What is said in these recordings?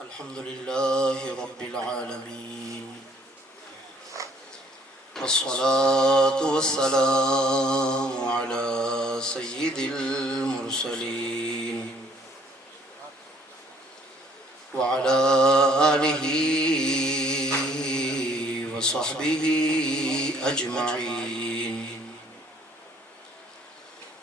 الحمد لله رب العالمين والصلاة والسلام على سيد المرسلين وعلى آله وصحبه أجمعين.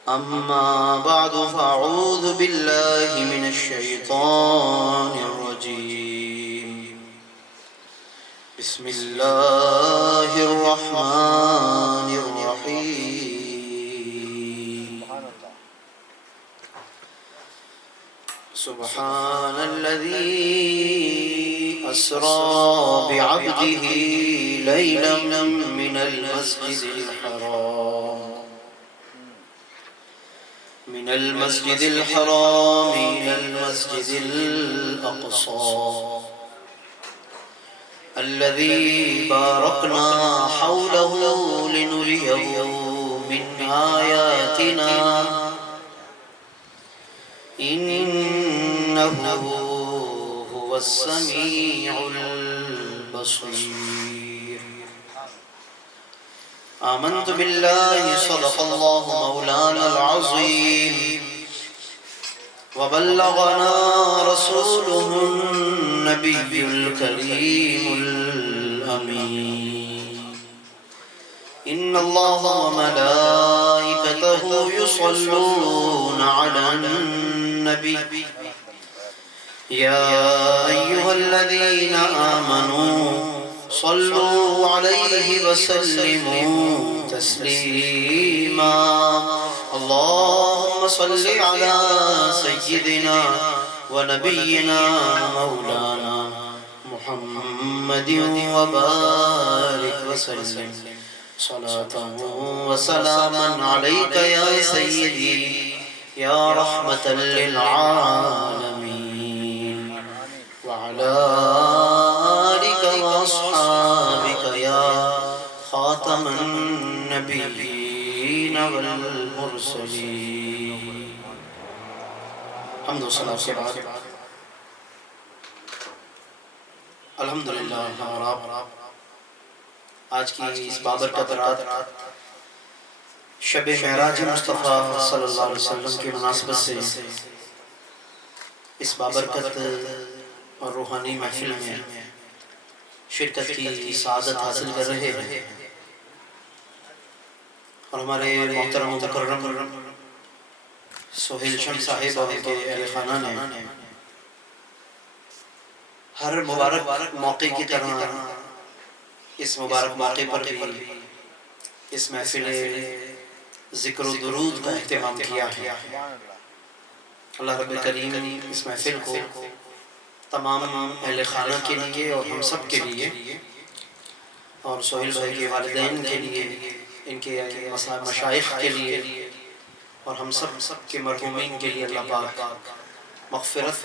أما بعد فأعوذ بالله من الشيطان الرجيم. بسم الله الرحمن الرحيم. سبحان الذي أسرى بعبده ليلا من المسجد الحرام إلى المسجد الأقصى الذي باركنا حوله لنريه من آياتنا إنه هو السميع البصير. آمنت بالله صدق الله مولانا العظيم وبلغنا رسوله النبي الكريم الأمين. إن الله وملائكته يصلون على النبي يا أيها الذين آمنوا صلوا عليه وسلموا تسليما. اللهم صل على سيدنا ونبينا مولانا محمد وبارك وسلم صلاة وسلاما عليك يا سيدي يا رحمة للعالمين وعلى آلك وأصحابك يا خاتم النبيين والمرسلين. حمد و ثنا کے بعد الحمدللہ آج کی اس بابرکت رات شب معراج مصطفیٰ صلی اللہ علیہ وسلم کی مناسبت سے اس بابرکت اور روحانی محفل میں شرکت کی سعادت حاصل کر رہے ہیں اور ہمارے محترم و مکرم سہیل شمس صاحب اور ان کے اہل خانہ نے ہر مبارک موقع کی طرح اس مبارک موقع پر بھی اس محفل ذکر و درود کا اہتمام کیا ہے. اللہ رب کریم اس محفل کو تمام اہل خانہ کے لیے اور ہم سب کے لیے اور سہیل بھائی کے والدین کے لیے ان کے مشائخ کے لیے اور ہم سب کے مرحومین کے لیے اللہ پاک مغفرت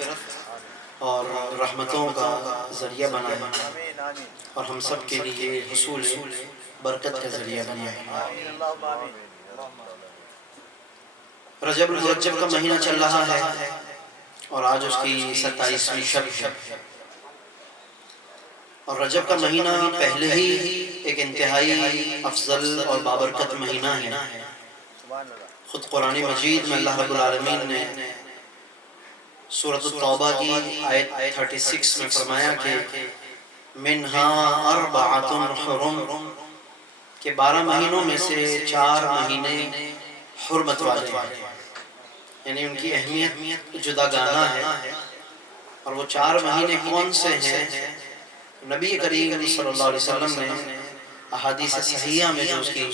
اور رحمتوں کا ذریعہ بنائے اور ہم سب کے لیے حصول برکت کا ذریعہ بنائے. رجب المرجب کا مہینہ چل رہا ہے اور آج اس کی 27ویں شب ہے اور رجب کا مہینہ پہلے ہی ایک انتہائی افضل اور بابرکت مہینہ ہے. خود قرآن مجید میں اللہ رب العالمین نے سورۃ التوبہ کی آیت 36 میں فرمایا کہ منہا اربعۃ حرم کہ 12 مہینوں میں سے 4 مہینے حرمت والے ہیں، یعنی ان کی اہمیت جداگانہ ہے. اور وہ 4 مہینے کون سے ہیں؟ نبی کریم صلی اللہ علیہ وسلم نے احادیث صحیحہ میں جو اس کی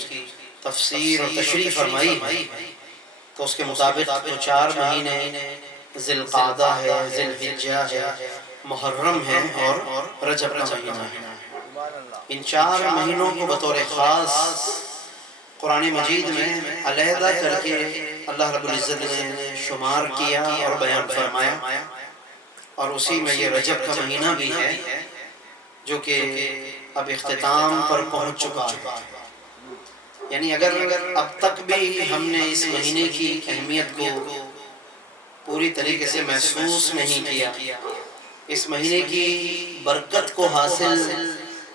تفسیر اور تشریح فرمائی ہے تو اس کے مطابق وہ 4 مہینے ذی القعدہ ہے، ذی الحجہ ہے، محرم ہے اور رجب کا مہینہ ہے. ان 4 مہینوں کو بطور خاص قرآن مجید میں علیحدہ کر کے اللہ رب العزت نے شمار کیا اور بیان فرمایا اور اسی میں یہ رجب کا مہینہ بھی ہے جو کہ اب اختتام پر پہنچ چکا ہے. یعنی اگر اب تک بھی ہم نے اس مہینے کی اہمیت کو پوری طریقے سے محسوس نہیں کیا اس مہینے کی برکت کو حاصل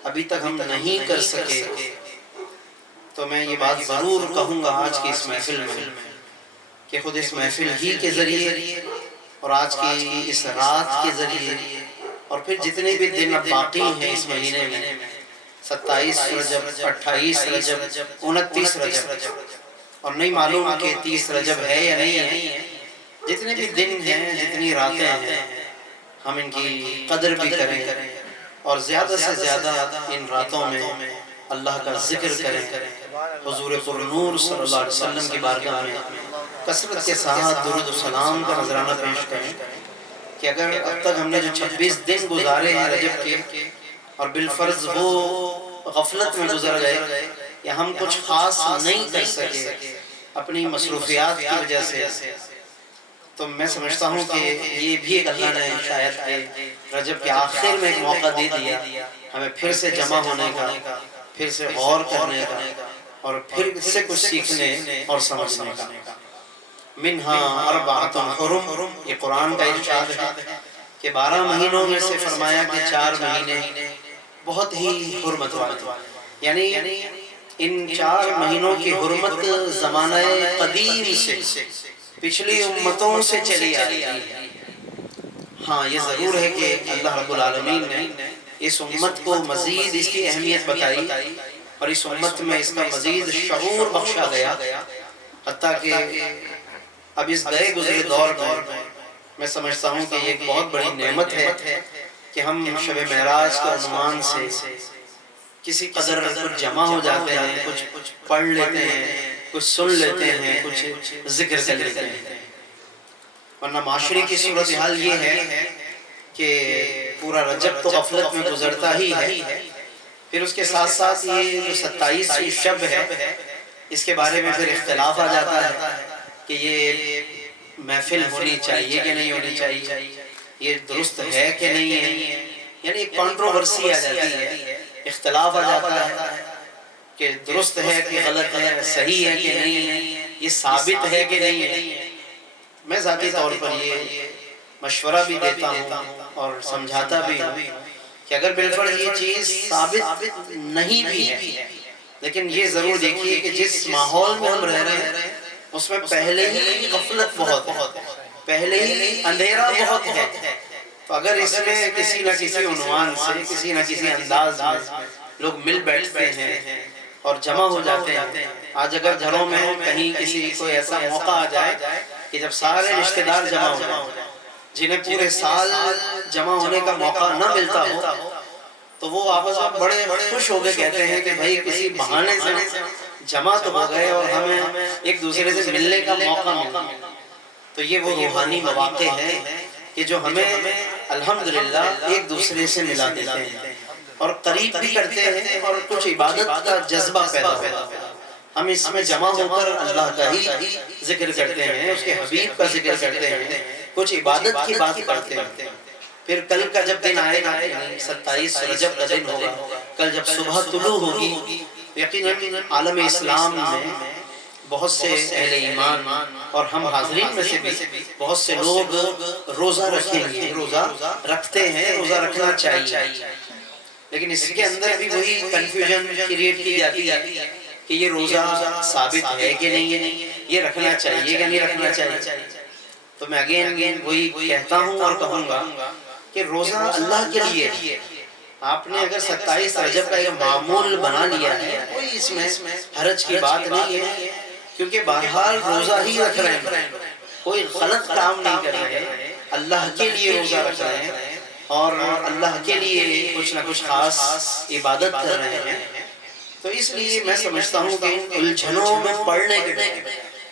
ابھی تک ہم نہیں کر سکے تو میں یہ بات ضرور کہوں گا آج کی اس محفل میں کہ خود اس محفل ہی کے ذریعے اور آج کی اس رات کے ذریعے اور پھر جتنے بھی دن اب باقی ہیں اس مہینے میں 27 رجب 28 رجب 29 رجب اور نہیں معلوم کہ 30 رجب ہے یا نہیں ہے، جتنے بھی دن ہیں جتنی راتیں ہیں ہم ان کی قدر بھی کریں اور زیادہ سے زیادہ ان راتوں میں اللہ کا ذکر کریں، حضور پر نور صلی اللہ علیہ وسلم کی بارگاہ میں کثرت کے ساتھ درود و سلام کا نذرانہ پیش کریں کہ اگر اب تک ہم نے جو 26 دن گزارے ہیں رجب کے اور بالفرض وہ غفلت میں گزر گئے یا ہم کچھ خاص نہیں کر سکے اپنی مصروفیات کی وجہ سے، تو میں سمجھتا ہوں کہ یہ بھی ایک اللہ نے شاید کہ رجب کے آخر میں ایک موقع دے دیا ہمیں پھر سے جمع ہونے کا، پھر سے غور کرنے کا اور پھر اس سے کچھ سیکھنے اور سمجھنے کا۔ منہا اربعۃ حرم، یہ قرآن کا ارشاد ہے کہ 12 مہینوں میں سے فرمایا کہ 4 مہینے بہت ہی حرمت والے، یعنی ان 4 مہینوں کی حرمت زمانہ قدیم سے پچھلی امتوں سے چلی آ رہی ہے۔ ہاں یہ ضرور ہے کہ اللہ رب العالمین نے اس امت کو مزید اس کی اہمیت بتائی اور اس امت میں اس کا مزید شعور بخشا گیا، حتیٰ کہ اب اس گئے گزرے دور میں میں سمجھتا ہوں کہ یہ ایک بہت بڑی نعمت ہے کہ ہم شب معراج کے عنوان سے کسی قدر کچھ جمع ہو جاتے ہیں، کچھ پڑھ لیتے ہیں، کچھ سن لیتے ہیں، کچھ ذکر کر لیتے ہیں، ورنہ معاشرے کی صورتحال یہ ہے کہ پورا رجب تو غفلت میں گزرتا ہی ہے، پھر اس کے ساتھ ساتھ یہ جو 27ویں شب ہے اس کے بارے میں پھر اختلاف آ جاتا ہے کہ یہ محفل ہونی چاہیے کہ نہیں ہونی چاہیے، یہ درست ہے کہ نہیں ہے، یعنی ایک کنٹروورسی آ جاتی ہے، اختلاف آ جاتا ہے کہ درست ہے کہ غلط ہے، صحیح ہے کہ نہیں ہے، یہ ثابت ہے کہ نہیں ہے۔ میں ذاتی طور پر یہ مشورہ بھی دیتا ہوں اور سمجھاتا بھی ہوں کہ اگر بالفرض یہ چیز ثابت نہیں بھی ہے لیکن یہ ضرور دیکھیے کہ جس ماحول میں ہم رہ رہے ہیں اس میں پہلے ہی غفلت بہت ہے، پہلے ہی اندھیرا بہت ہے، تو اگر اس میں کسی نہ کسی عنوان سے کسی نہ کسی انداز میں لوگ مل بیٹھتے ہیں اور جمع ہو جاتے ہیں، آج اگر گھروں میں کہیں کسی کو ایسا موقع آ جائے کہ جب سارے رشتہ دار جمع ہو جائیں جنہیں پورے سال جمع ہونے کا موقع نہ ملتا ہو تو وہ آپس میں بڑے خوش ہو کے کہتے ہیں کہ بھائی کسی بہانے سے جمع تو ہو گئے اور ہمیں ایک دوسرے سے ملنے کا موقع ملا۔ تو یہ وہ روحانی مواقع ہیں کہ جو ہمیں الحمدللہ ایک دوسرے سے ملا دیتے ہیں اور قریب بھی کرتے ہیں اور کچھ عبادت کا جذبہ پیدا ہوتا ہے۔ ہم اس میں جمع ہو کر اللہ کا ہی ذکر کرتے ہیں، اس کے حبیب کا ذکر کرتے ہیں، کچھ عبادت کی بات کرتے ہیں۔ پھر کل کا جب دن آئے گا 27 رجب کا دن ہوگا، کل جب صبح طلوع ہوگی یقیناً عالم اسلام میں بہت سے اہل ایمان اور ہم حاضرین میں سے بھی بہت سے لوگ روزہ رکھیں گے، روزہ رکھتے ہیں، روزہ رکھنا چاہیے، لیکن اس کے اندر بھی وہی کنفیوژن کریٹ کی جاتی ہے کہ یہ روزہ ثابت ہے کہ نہیں ہے، یہ رکھنا چاہیے کہ نہیں رکھنا چاہیے۔ تو میں اگین وہی کہتا ہوں اور کہوں گا کہ روزہ اللہ کے لیے ہے۔ آپ نے اگر 27 رجب کا ایک معمول بنا لیا ہے کوئی اس میں حرج کی بات نہیں ہے، کیونکہ بہرحال روزہ ہی رکھ رہے ہیں، کوئی غلط کام نہیں کر رہے، اللہ کے لیے روزہ رکھ رہے ہیں اور اللہ کے لیے کچھ نہ کچھ خاص عبادت کر رہے ہیں۔ تو اس لیے میں سمجھتا ہوں کہ الجھنوں میں پڑنے کے لیے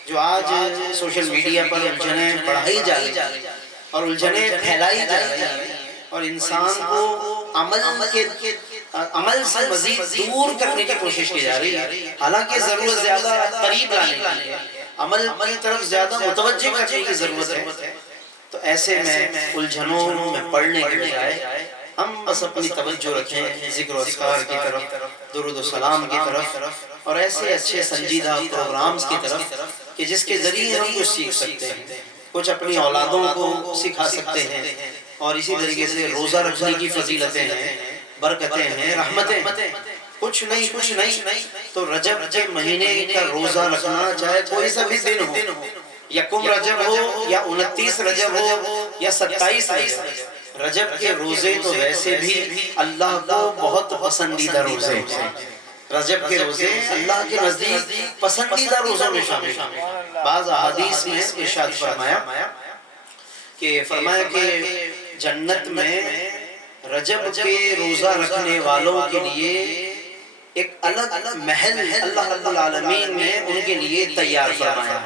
جو آج سوشل میڈیا پر الجھنیں بڑھائی جا رہی ہیں اور الجھنیں پھیلائی جا رہی ہیں اور انسان کو عمل سے مزید دور کرنے کی کوشش کی جا رہی ہے، حالانکہ ضرورت زیادہ قریب لانے کی ہے، عمل کی طرف زیادہ متوجہ کرنے کی ضرورت ہے۔ تو ایسے میں الجھنوں میں پڑنے کے بجائے ہم بس اپنی توجہ رکھیں ذکر و اذکار کی طرف، درود و سلام کی طرف اور ایسے اچھے سنجیدہ پروگرامز کی طرف کہ جس کے ذریعے ہم کچھ سیکھ سکتے ہیں، کچھ اپنی اولادوں کو سکھا سکتے ہیں، اور اسی طریقے سے روزہ رکھنے کی فضیلتیں ہیں، برکتیں ہیں، رحمتیں، کچھ نہیں تو رجب کے مہینے کا روزہ رکھنا، چاہے کوئی سا بھی دن ہو، یکم رجب ہو یا 29 رجب ہو یا 27 رجب، رجب کے روزے تو ویسے بھی اللہ کو بہت پسندیدہ روزے ہیں۔ رجب کے روزے اللہ کے نزدیک پسندیدہ روزوں میں شامل ہیں۔ بعض احادیث میں ارشاد فرمایا کہ جنت میں رجب کے روزہ رکھنے والوں کے لیے ایک الگ محل اللہ رب العالمین نے ان کے لیے تیار فرمایا،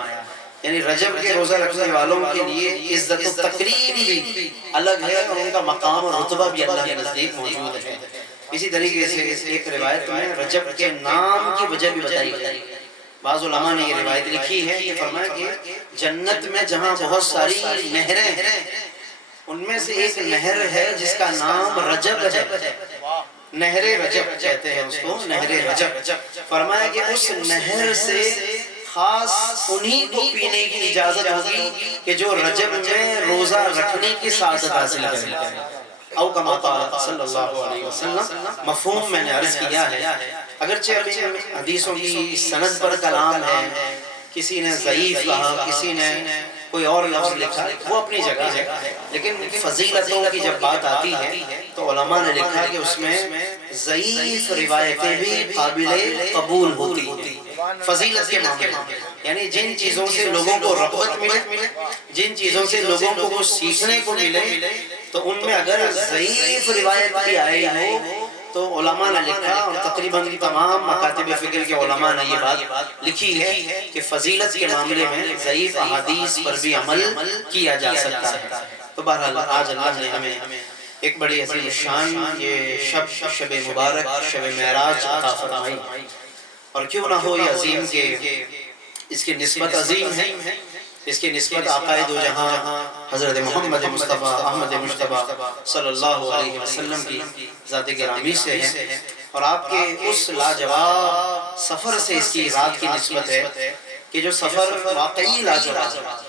یعنی رجب کے روزہ رکھنے والوں کے لیے عزت و تکریم بھی الگ ہے، اور ان کا مقام اور رتبہ بھی اللہ کے نزدیک موجود ہے۔ اسی طریقے سے ایک روایت میں رجب کے نام کی وجہ بھی بتائی گئی۔ بعض علماء نے یہ روایت لکھی ہے کہ فرمایا کہ جنت میں جہاں بہت ساری نہریں ہیں، ان میں سے ایک نہر ہے جس کا نام رجب ہے، نہر رجب کہتے ہیں اس کو، نہر رجب۔ فرمایا کہ اس نہر سے خاص انہی کو پینے کی اجازت ہوگی کہ جو رجب میں روزہ رکھنے کی سعادت حاصل کریں، او کما قال صلی اللہ علیہ وسلم۔ مفہوم میں نے عرض کیا ہے، اگرچہ حدیثوں کی سند پر کلام ہے، کسی نے ضعیف کہا، کسی نے کوئی اور لفظ لکھا، وہ اپنی جگہ ہے، لیکن فضیلتوں کی جب بات آتی ہے تو علماء نے لکھا کہ اس میں ضعیف روایتیں بھی قابل قبول ہوتی فضیلت کے معاملے میں، یعنی جن چیزوں سے لوگوں کو رغبت ملے، جن چیزوں سے لوگوں کو کچھ سیکھنے کو ملے، تو ان میں اگر ضعیف روایت بھی آئی ہو تو علماء نے لکھا، اور تقریباً تمام مکاتب فکر کے علماء نے یہ بات لکھی ہے کہ فضیلت کے معاملے میں ضعیف احادیث پر بھی عمل کیا جا سکتا ہے۔ تو بہرحال آج اللہ نے ہمیں ایک بڑی عظیم شان یہ شب مبارک، شب معراج عطا فرمائی، اور کیوں نہ ہو یہ عظیم کہ اس کی نسبت عظیم ہے، اس کی نسبت آقائے دو جہاں حضرت محمد مصطفیٰ احمد مجتبیٰ صلی اللہ علیہ وسلم کی ذات گرامی سے ہے، اور آپ کے اس لاجواب سفر سے اس کی رات کی نسبت ہے کہ جو سفر واقعی لاجواب ہے۔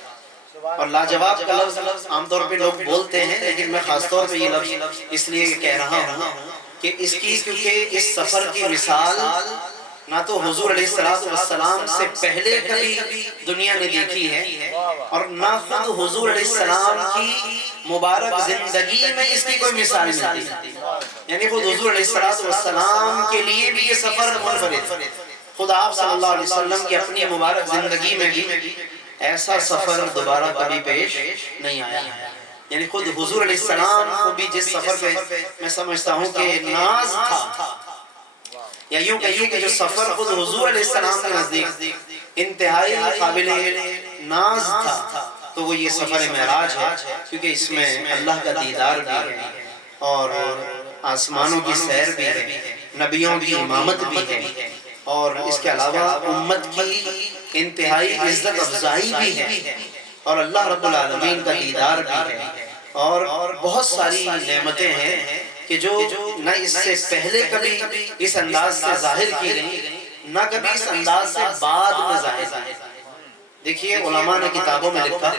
اور لاجواب کا لفظ عام طور پہ لوگ بولتے ہیں، لیکن میں خاص طور پہ یہ لفظ اس لیے کہہ رہا ہوں کہ اس کی، کیونکہ اس سفر کی مثال نہ تو حضور علیہ السلام سے پہلے کبھی دنیا نے دیکھی ہے، اور نہ خود حضور علیہ السلام کی مبارک زندگی میں اس کی کوئی مثال ملتی، یعنی خود حضور علیہ السلام کے لیے بھی یہ سفر منفرد، خود آپ صلی اللہ علیہ وسلم کی اپنی مبارک زندگی میں بھی ایسا سفر دوبارہ کبھی پیش نہیں آیا ہے، یعنی خود حضور علیہ السلام کو بھی جس سفر پہ میں سمجھتا ہوں کہ ناز تھا، یا یوں کہیے کہ جو سفر خود حضور علیہ السلام کے نزدیک انتہائی قابل ناز تھا، تو وہ یہ سفر معراج ہے، کیونکہ اس میں اللہ کا دیدار بھی ہے، اور آسمانوں کی سیر بھی ہے، نبیوں کی امامت بھی ہے، اور اس کے علاوہ امت کی انتہائی عزت افزائی بھی ہے، اور اللہ رب العالمین کا دیدار بھی ہے، اور بہت ساری نعمتیں ہیں کہ جو نہ اس سے پہلے کبھی اس انداز سے ظاہر کی گئی، نہ کبھی اس انداز سے بعد میں ظاہر کی۔ دیکھیے علماء نے کتابوں میں لکھا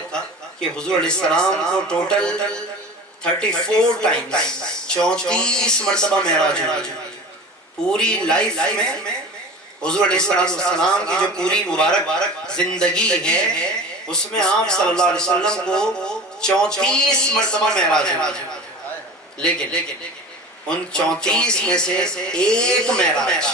کہ حضور علیہ السلام کو ٹوٹل 34 ٹائمز 34 مرتبہ معراج ہوئی، پوری لائف میں حضور علیہ السلام کی جو پوری مبارک زندگی ہے اس میں آپ صلی اللہ علیہ وسلم کو 34 مرتبہ معراج ہوئی، لیکن ان 34 میں سے ایک معراج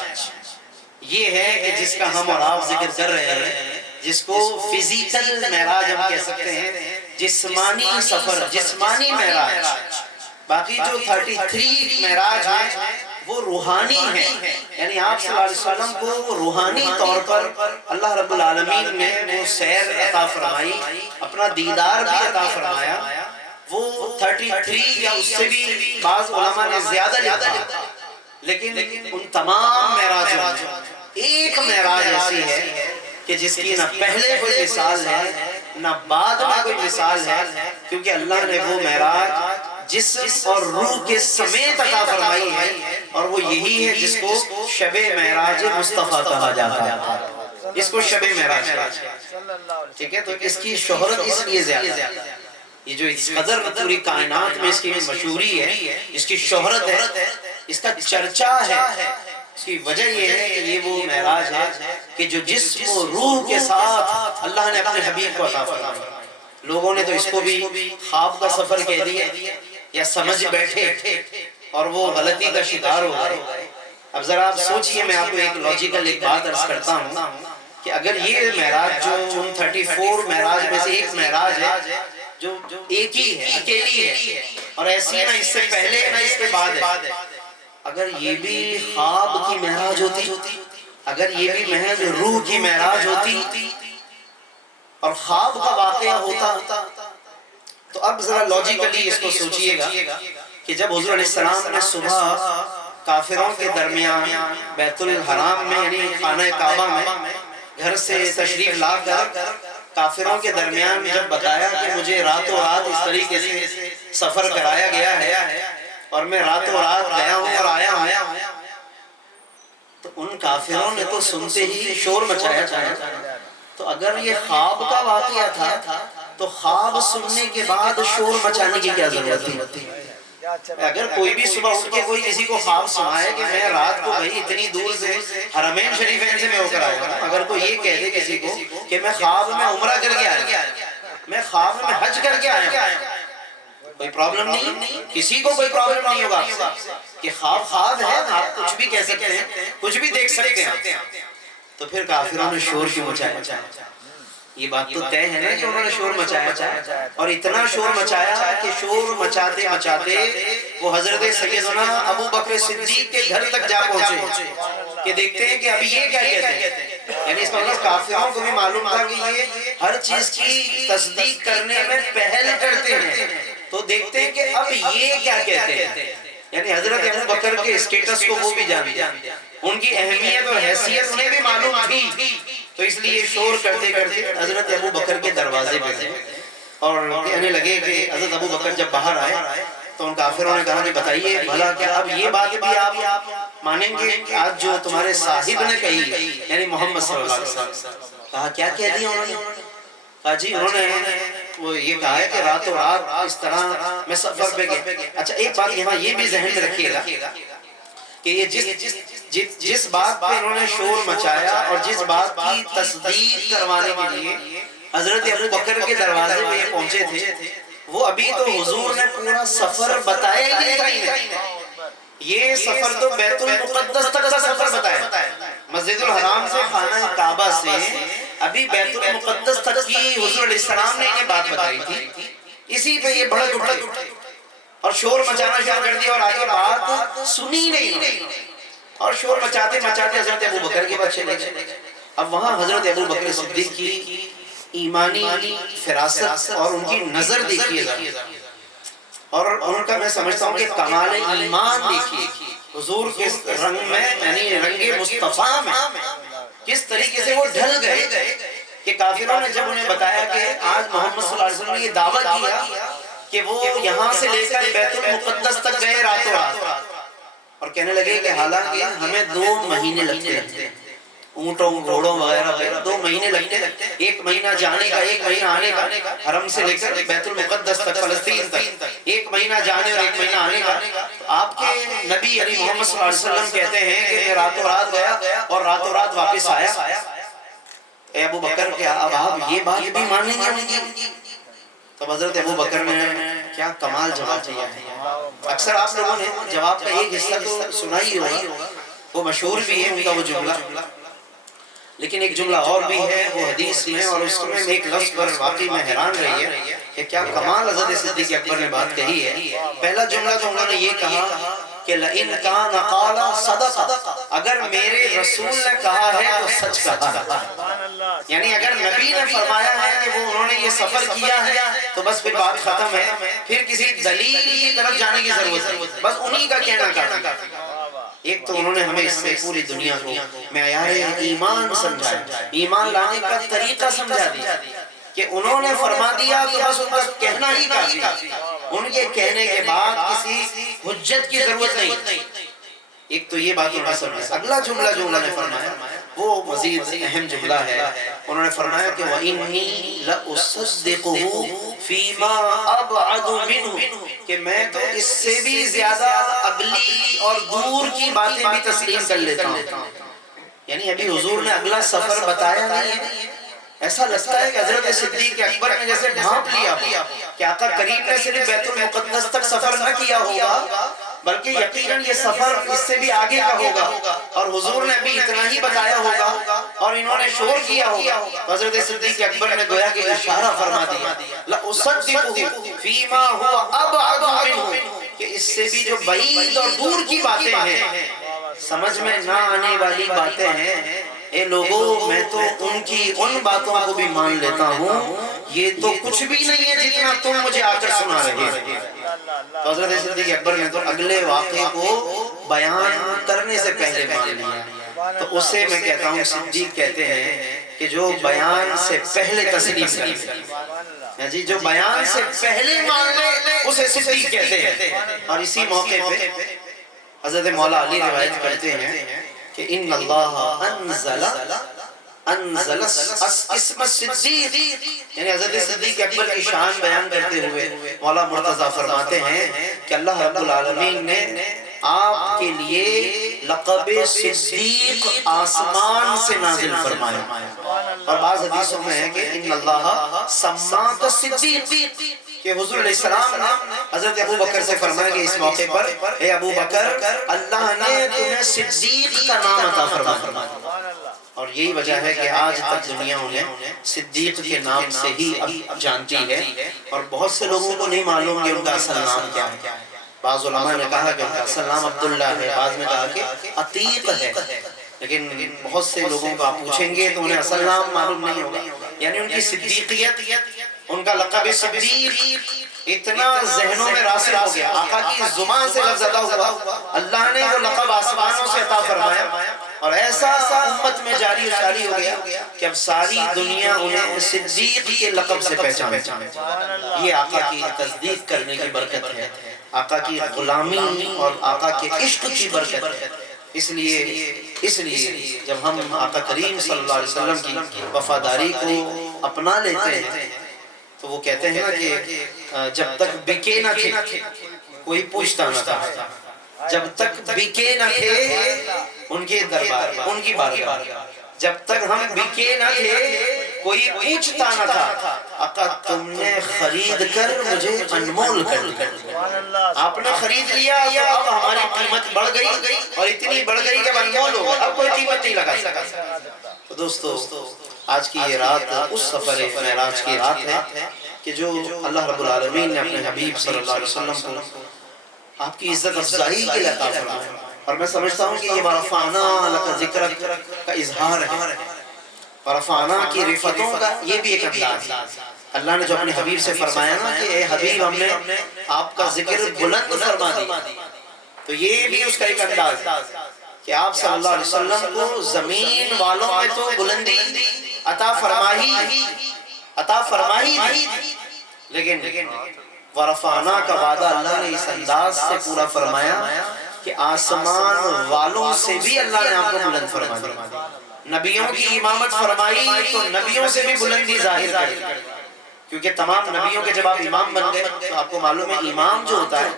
یہ ہے کہ جس کا ہم اور آپ ذکر کر رہے ہیں، جس کو فزیکل معراج ہم کہہ سکتے ہیں، جسمانی سفر، جسمانی معراج۔ باقی جو 33 معراج ہیں وہ روحانی ہیں، یعنی آپ صلی اللہ علیہ وسلم کو روحانی طور پر اللہ رب العالمین نے وہ سیر عطا فرمائی، اپنا دیدار بھی عطا فرمایا۔ وہ 33 یا اس سے بھی بعض علماء نے زیادہ لکھا، لیکن ان تمام معراجوں میں ایک معراج ایسی ہے کہ جس کی نہ پہلے کوئی مثال ہے نہ بعد میں کوئی مثال ہے، کیونکہ اللہ نے وہ معراج جسم اور روح کے سمیت عطا فرمائی ہے، اور وہ یہی ہے جس کو شب معراج مصطفیٰ کہا جاتا ہے، اس کو شب معراج، ٹھیک ہے؟ تو اس کی شہرت اس لیے زیادہ ہے یہ جو اس قدر پوری کائنات میں اس کی مشہوری ہے، اس کی شہرت ہے، اس کا چرچا ہے، اس کی وجہ یہ ہے کہ یہ وہ معراج ہے کہ جو جسم و روح کے ساتھ اللہ نے اپنے حبیب کو عطا فرمایا۔ لوگوں نے تو اس کو بھی خواب کا سفر کہہ دیا یا سمجھ بیٹھے اور وہ غلطی کا شکار ہو گئے۔ اب ذرا آپ سوچئے، میں آپ کو ایک لاجیکل ایک بات عرض کرتا ہوں کہ اگر یہ معراج جو ان 34 معراج میں سے ایک معراج ہے جو ایک ہی ہے، اکیلی ہے، اور ایسی نہ اس سے پہلے نہ اس کے بعد ہے، اگر یہ بھی خواب کی معراج ہوتی، اگر یہ بھی محض روح کی معراج ہوتی اور خواب کا واقعہ ہوتا، تو اب ذرا لاجیکلی اس کو سوچئے گا کہ جب حضور علیہ السلام نے صبح کافروں کے درمیان بیت الحرام میں یعنی خانہ کعبہ میں گھر سے تشریف لا کر کافروں کے درمیان جب بتایا کہ مجھے راتوں رات اس طریقے سے سفر کرایا گیا ہے اور میں راتوں رات گیا ہوں اور آیا ہوں، تو ان کافروں نے تو سنتے ہی شور مچایا تھا۔ تو اگر یہ خواب کا واقعہ تھا تو خواب سننے کے بعد شور مچانے کی کیا ضرورت تھی؟ اگر کوئی بھی صبح اٹھ کے کوئی کسی کو خواب سنائے کہ میں رات کو بھئی اتنی دور سے حرمین شریفین سے میں ہو کر آیا ہوں، اگر کوئی یہ کہہ دے کسی کو کہ میں خواب میں عمرہ کر کے آیا، میں خواب میں حج کر کے آیا، کوئی پرابلم نہیں، کسی کو کوئی پرابلم نہیں ہوگا آپ سے کہ خواب ہے، آپ کچھ بھی کہہ سکتے ہیں، کچھ بھی دیکھ سکتے ہیں۔ تو پھر کافروں نے شور کیوں مچایا؟ یہ بات تو طے ہے نا کہ انہوں نے شور مچایا، اور اتنا شور مچایا کہ شور مچاتے مچاتے وہ حضرت سیدنا ابو بکر صدیق کے گھر تک جا پہنچے کہ دیکھتے ہیں کہ ابھی یہ کیا کہتے ہیں۔ یعنی اس کا مطلب کافروں کو بھی معلوم تھا کہ یہ ہر چیز کی تصدیق کرنے میں پہل کرتے ہیں، تو دیکھتے ہیں کہ اب یہ کیا کہتے ہیں۔ یعنی حضرت ابو بکر کے اسٹیٹس کو وہ بھی جانتے ہیں، ان کی اہمیت اور حیثیت انہیں بھی معلوم تھی، تو اس لیے شور کرتے کرتے حضرت ابو بکر کے دروازے پہ گئے اور کہنے لگے کہ حضرت ابو بکر جب باہر آئے تو ان کافروں نے کہا کہ بتائیے بھلا کیا اب یہ بات بھی آپ مانیں گے کہ آج جو تمہارے صاحب نے کہی یعنی محمد صلی اللہ علیہ وسلم؟ کہا کیا کہہ دیا انہوں نے؟ کہا جی انہوں نے وہ یہ کہا ہے کہ راتوں رات اس طرح میں سفر پہ گئے۔ اچھا ایک بات یہاں یہ بھی ذہن میں رکھیے گا کہ یہ جس بات پہ انہوں نے شور مچایا اور جس بات کی تصدیق کروانے کے لیے حضرت ابو بکر کے دروازے پہ یہ پہنچے تھے، وہ ابھی تو حضور نے پورا سفر بتایا ہی نہیں تھا۔ یہ سفر تو بیت المقدس تک کا سفر بتایا، مسجد الحرام سے خانہ کعبہ سے ابھی بیت المقدس تک کی حضور علیہ السلام نے انہیں بات بتائی تھی، اسی پہ یہ بھڑک اٹھے اور شور مچانا شروع کر دیا اور آگے بات سنی نہیں، اور شور مچاتے مچاتے حضرت ابو بکر کے بچے لگے۔ اب وہاں حضرت ابو بکر صدیق کی ایمانی فراست اور ان کی نظر دیکھیے گا، اور ان کا میں سمجھتا ہوں کہ کمال ایمان دیکھیے حضور کے رنگ میں یعنی رنگ مصطفیٰ میں کس طریقے سے وہ ڈھل گئے کہ کافروں نے جب انہیں بتایا کہ آج محمد صلی اللہ علیہ وسلم نے یہ دعویٰ کیا کہ وہ یہاں سے لے کر بیت المقدس تک گئے راتوں رات، اور کہنے لگے کہ حالانکہ ہمیں 2 مہینے لگتے ہیں، اونٹوں گھوڑوں وغیرہ پہ 2 مہینے لگتے ہیں، 1 مہینہ جانے کا 1 مہینہ آنے کا، حرم سے لے کر بیت المقدس تک فلسطین تک 1 مہینہ جانے اور 1 مہینہ آنے کا۔ آپ کے نبی علی محمد صلی اللہ علیہ وسلم کہتے ہیں کہ میں راتوں رات گیا اور راتوں رات واپس آیا۔ اے ابو بکر کیا اب آپ یہ بات بھی مانیں گے ان کی؟ تو حضرت ابو بکر نے کیا کمال جواب دیا ہے۔ اکثر آپ لوگوں نے جواب کا ایک حصہ تو سنا ہی ہوگا، وہ مشہور بھی ہے ان کا وہ جملہ، لیکن ایک جملہ اور بھی ہے وہ حدیث میں، اور اس میں ایک لفظ پر واقعی میں حیران رہی ہے کہ کیا کمال حضرت صدیق اکبر نے بات کہی ہے۔ پہلا جملہ تو انہوں نے یہ کہا کہ لئن کان قال صدق، اگر میرے رسول نے کہا ہے تو سچ کہا، یعنی اگر نبی نے فرمایا ہے کہ وہ انہوں نے یہ سفر کیا ہے تو بس پھر بات ختم ہے، پھر کسی دلیل کی طرف جانے کی ضرورت ہے، بس انہی کا کہنا کافی۔ ایک تو انہوں نے ہمیں اس سے پوری دنیا کو معیار ایمان سمجھایا، ایمان لانے کا طریقہ سمجھا دیا کہ انہوں نے فرما دیا تو بس ان کا کہنا ہی کافی، ان کے کہنے کے بعد کسی حجت کی ضرورت نہیں۔ ایک تو یہ بات انہوں نے سمجھا۔ اگلا جملہ جو انہوں نے فرمایا وہ مزید اہم جملہ ہے. انہوں نے فرمایا کہ وَإِنِّي لَأُصَدِّقُهُ فِي مَا أَبْعَدُ مِنْهُ، کہ میں تو اس سے بھی زیادہ اگلی اور دور کی باتیں بھی تسلیم کر لیتا ہوں. یعنی ابھی حضور نے اگلا سفر بتایا نہیں ہے. ایسا لگتا ہے کہ حضرت صدیق اکبر نے جیسے ڈھانپ لیا کہ آقا کریم نے صرف بیت المقدس تک سفر نہ کیا ہوگا بلکہ یقیناً یہ سفر اس سے بھی آگے کا ہوگا اور حضور نے ابھی اتنا ہی بتایا ہوگا اور انہوں نے شور کیا ہوگا. حضرت صدیق اکبر نے گویا کہ اشارہ فرما دیا لَأُصَدِّقُهُ فِي مَا هُوَ أَبْعَدُ مِنْهُ، کہ اس سے بھی جو بعید اور دور کی باتیں ہیں، سمجھ میں نہ آنے والی باتیں ہیں، اے لوگوں میں تو ان کی ان باتوں کو بھی مان لیتا ہوں، یہ تو کچھ بھی نہیں ہے جتنا تم مجھے آ کر سنا رہے ہو. تو حضرت صدیق اکبر نے تو اگلے واقعے کو بیان کرنے سے پہلے مان لیا. تو اسے میں کہتا ہوں صدیق کہتے ہیں کہ جو بیان سے پہلے تسلیم کرے، جی جو بیان سے پہلے مان لے اسے صدیق کہتے ہیں. اور اسی موقع پہ حضرت مولا علی روایت کرتے ہیں کہ ان اللہ انزل اسم الصدیق، یعنی حضرت صدیق اکبر کی شان بیان کرتے ہوئے مولا مرتضیٰ فرماتے ہیں کہ اللہ رب العالمین نے آپ کے لیے لقب صدیق آسمان سے نازل فرمایا. اور بعض حدیثوں میں ہے کہ ان اللہ سماک الصدیق، کہ حضور علیہ السلام نے حضرت ابو بکر سے فرمایا کہ اس موقع پر اے ابو بکر اللہ نے تمہیں صدیق کا نام عطا فرمایا. اور یہی وجہ ہے کہ آج تک دنیا انہیں صدیق کے نام سے ہی اب جانتی ہے اور بہت سے لوگوں کو نہیں معلوم کہ ان کا اصل نام کیا ہے. بعض علماء نے کہا کہ ان کا اصل نام عبداللہ ہے، بعض نے کہا کہ عتیق ہے، لیکن بہت سے لوگوں کو آپ پوچھیں گے تو انہیں اصل نام معلوم نہیں ہوگا. یعنی ان کی صدیقیت، ان کا لقب صدیق اتنا ذہنوں میں راسخ ہو گیا، آقا کی زبان سے لفظ ادا ہوا، اللہ نے وہ لقب آسمانوں سے عطا فرمایا اور ایسا امت میں جاری ہو گیا کہ اب ساری دنیا انہیں صدیق کے لقب سے پہچانتی. یہ آقا کی تصدیق کرنے کی برکت ہے، آقا کی غلامی اور آقا کے عشق کی برکت ہے. اس لیے جب ہم آقا کریم صلی اللہ علیہ وسلم کی وفاداری کو اپنا لیتے ہیں تو وہ کہتے ہیں نا کہ جب تک بکے نہ تھے کوئی پوچھتا نہ تھا، جب تک بکے نہ تھے ان کے دربار ان کی بارگاہ، جب تک ہم بکے نہ تھے کوئی پوچھتا نہ تھا. آقا تم نے خرید کر مجھے انمول کر دیا، آپ نے خرید لیا تو اب ہماری قیمت بڑھ گئی اور اتنی بڑھ گئی کہ انمول ہو گئی، اب کوئی قیمت نہیں لگا سکتا. تو دوستو آج کی یہ رات اس سفر معراج کی رات ہے کہ جو اللہ رب العالمین نے اپنے حبیب صلی اللہ علیہ وسلم کو آپ کی عزت افزائی کے لیے عطا فرمایا. اور میں سمجھتا ہوں کہ یہ ورفعنا لک ذکرک کا اظہار ہے، ورفعنا کی رفتوں کا یہ بھی ایک انداز ہے. اللہ نے جو اپنے حبیب سے فرمایا نا کہ اے حبیب ہم نے آپ کا ذکر بلند فرما دیا، تو یہ بھی اس کا ایک انداز ہے کہ آپ صلی اللہ علیہ وسلم کو زمین والوں میں تو بلندی عطا فرمائی دی، لیکن ورفعنا کا وعدہ اللہ نے اس انداز سے پورا فرمایا کہ آسمان والوں سے بھی اللہ نے آپ کو بلند فرما دیا. نبیوں کی امامت فرمائی تو نبیوں سے بھی بلندی ظاہر کر، کیونکہ تمام نبیوں کے جب آپ امام بن گئے تو آپ کو معلوم ہے امام جو ہوتا ہے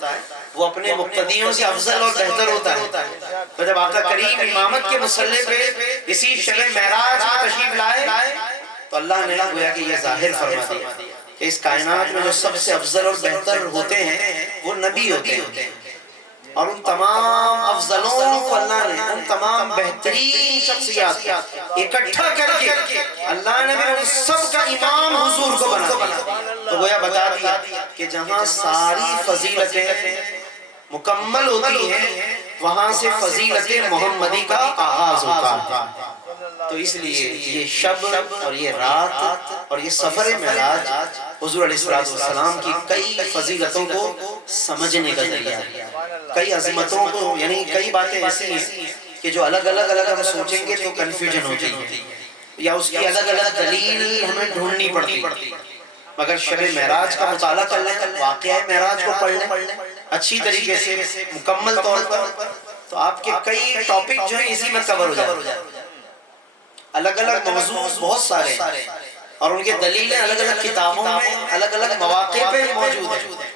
وہ اپنے مقتدیوں سے افضل اور بہتر ہوتا ہے. تو جب آقا کریم امامت کے مسلح پہ اسی شب معراج میں تشریف لائے تو اللہ نے گویا کہ یہ ظاہر فرما دیا کہ اس کائنات میں جو سب سے افضل اور بہتر ہوتے ہیں وہ نبی ہوتے ہیں. اور ان تمام افضلوں کو اللہ نے، ان تمام بہترین شخصیات اکٹھا کر کے اللہ نے بھی ان سب کا امام حضور کو بنا دیا. تو گویا بتا دیا کہ جہاں ساری فضیلتیں مکمل ہوتی ہیں وہاں سے فضیلت محمدی کا آغاز ہوتا ہے. تو اس لیے یہ شب اور یہ رات اور یہ سفر معراج حضور علیہ السلام کی کئی فضیلتوں کو سمجھنے کا ذریعہ ہے، کئی عظمتوں کو، یعنی کئی باتیں ایسی ہیں کہ جو الگ الگ ہم سوچیں گے تو کنفیوژن ہو جائے گی یا اس کی الگ دلیل ہمیں ڈھونڈنی پڑتی. مگر شب معراج کا مطالعہ کر لیں، واقعہ معراج کو پڑھ لیں اچھی طریقے سے مکمل طور پر، تو آپ کے کئی ٹاپک جو ہیں اسی میں کور ہو جائے. الگ الگ موضوع بہت سارے ہیں اور ان کے دلیلیں الگ الگ کتابوں میں الگ الگ مواقع پہ موجود ہیں،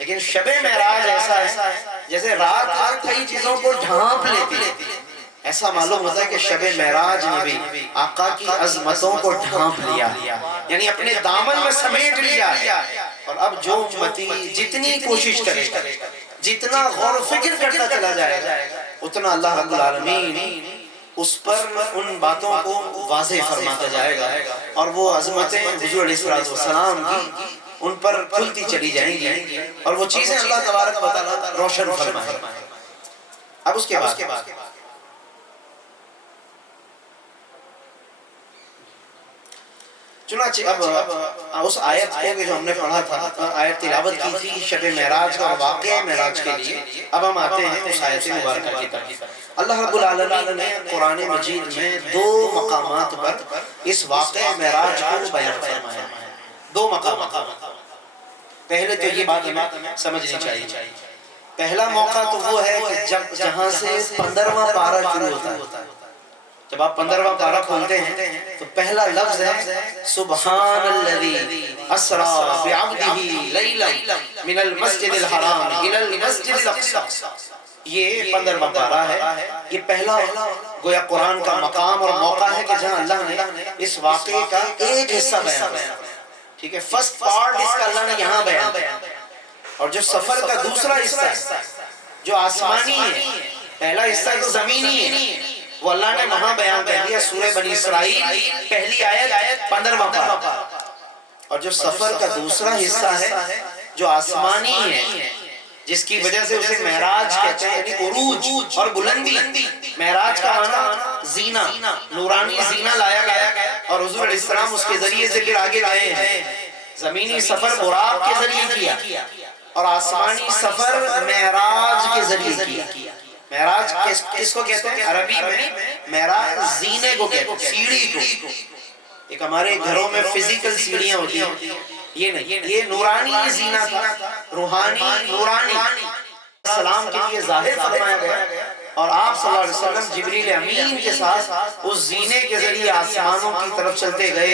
لیکن شب معراج ایسا ہے جیسے رات کئی چیزوں کو ڈھانپ لیتی ہے، ایسا معلوم ہوتا ہے کہ شب معراج نے بھی آقا کی عظمتوں کو ڈھانپ لیا، یعنی اپنے دامن میں سمیٹ لیا ہے۔ اور اب جو امتی جتنی کوشش کرے گا، جتنا غور و فکر کرتا چلا جائے گا، اتنا اللہ رب العالمین اس پر ان باتوں کو واضح فرماتا جائے گا، اور وہ عظمتیں حضور علیہ السلام کی ان پر کھلتی چلی جائیں گی، اور وہ چیزیں اللہ تبارک و تعالیٰ روشن فرمائے۔ اب اس کے بعد چنانچہ اب اس آیت کو جو ہم نے پڑھا تھا، آیت تلاوت کی تھی شب معراج کا واقعہ معراج کے لیے، اب ہم آتے ہیں اس آیت مبارکہ کی طرف۔ اللہ رب العالمین نے قرآن مجید میں 2 مقامات پر اس واقعہ معراج کو بیان فرمایا ہے، 2 مقامات۔ پہلے تو یہ بات ہمیں سمجھنی چاہیے، پہلا موقع تو وہ ہے کہ جہاں سے 15واں پارہ شروع ہوتا ہے، جب آپ 15واں پارہ کھولتے ہیں تو پہلا لفظ ہے سبحان الذی اسری بعبدہ لیلا من المسجد الحرام الی المسجد الاقصی، یہ 15واں پارہ ہے۔ یہ پہلا گویا قرآن کا مقام اور موقع ہے کہ جہاں اللہ نے اس واقعے کا ایک حصہ بیان کیا، ٹھیک ہے، فرسٹ پارٹ اس کا اللہ نے یہاں بیان کیا، اور جو سفر کا دوسرا حصہ ہے جو آسمانی ہے، پہلا حصہ تو زمینی ہے، وہ اللہ نے وہاں بیان کر دیا سورہ بنی اسرائیل پہلی آیت 15واں پارہ، اور جو سفر کا دوسرا حصہ ہے جو آسمانی ہے، جس کی وجہ سے اسے معراج کہتے ہیں، یعنی عروج اور بلندی۔ معراج کا معنی زینہ، نورانی زینہ لایا گیا، اور حضور علیہ السلام اس کے ذریعے سے پھر آگے گئے ہیں۔ زمینی سفر براق کے ذریعے کیا اور آسمانی سفر معراج کے ذریعے کیا۔ معراج کس کو کہتے ہیں؟ عربی میں معراج زینے کو کہتے ہیں، سیڑھی کو۔ ایک ہمارے گھروں میں فزیکل سیڑھیاں ہوتی ہیں، یہ نہیں، یہ نورانی زینہ تھا، روحانی نورانی السلام کے لیے ظاہر فرمایا گیا، اور آپ صلی اللہ علیہ وسلم جبریل امین کے ساتھ اس زینے کے ذریعے آسمانوں کی طرف چلتے گئے۔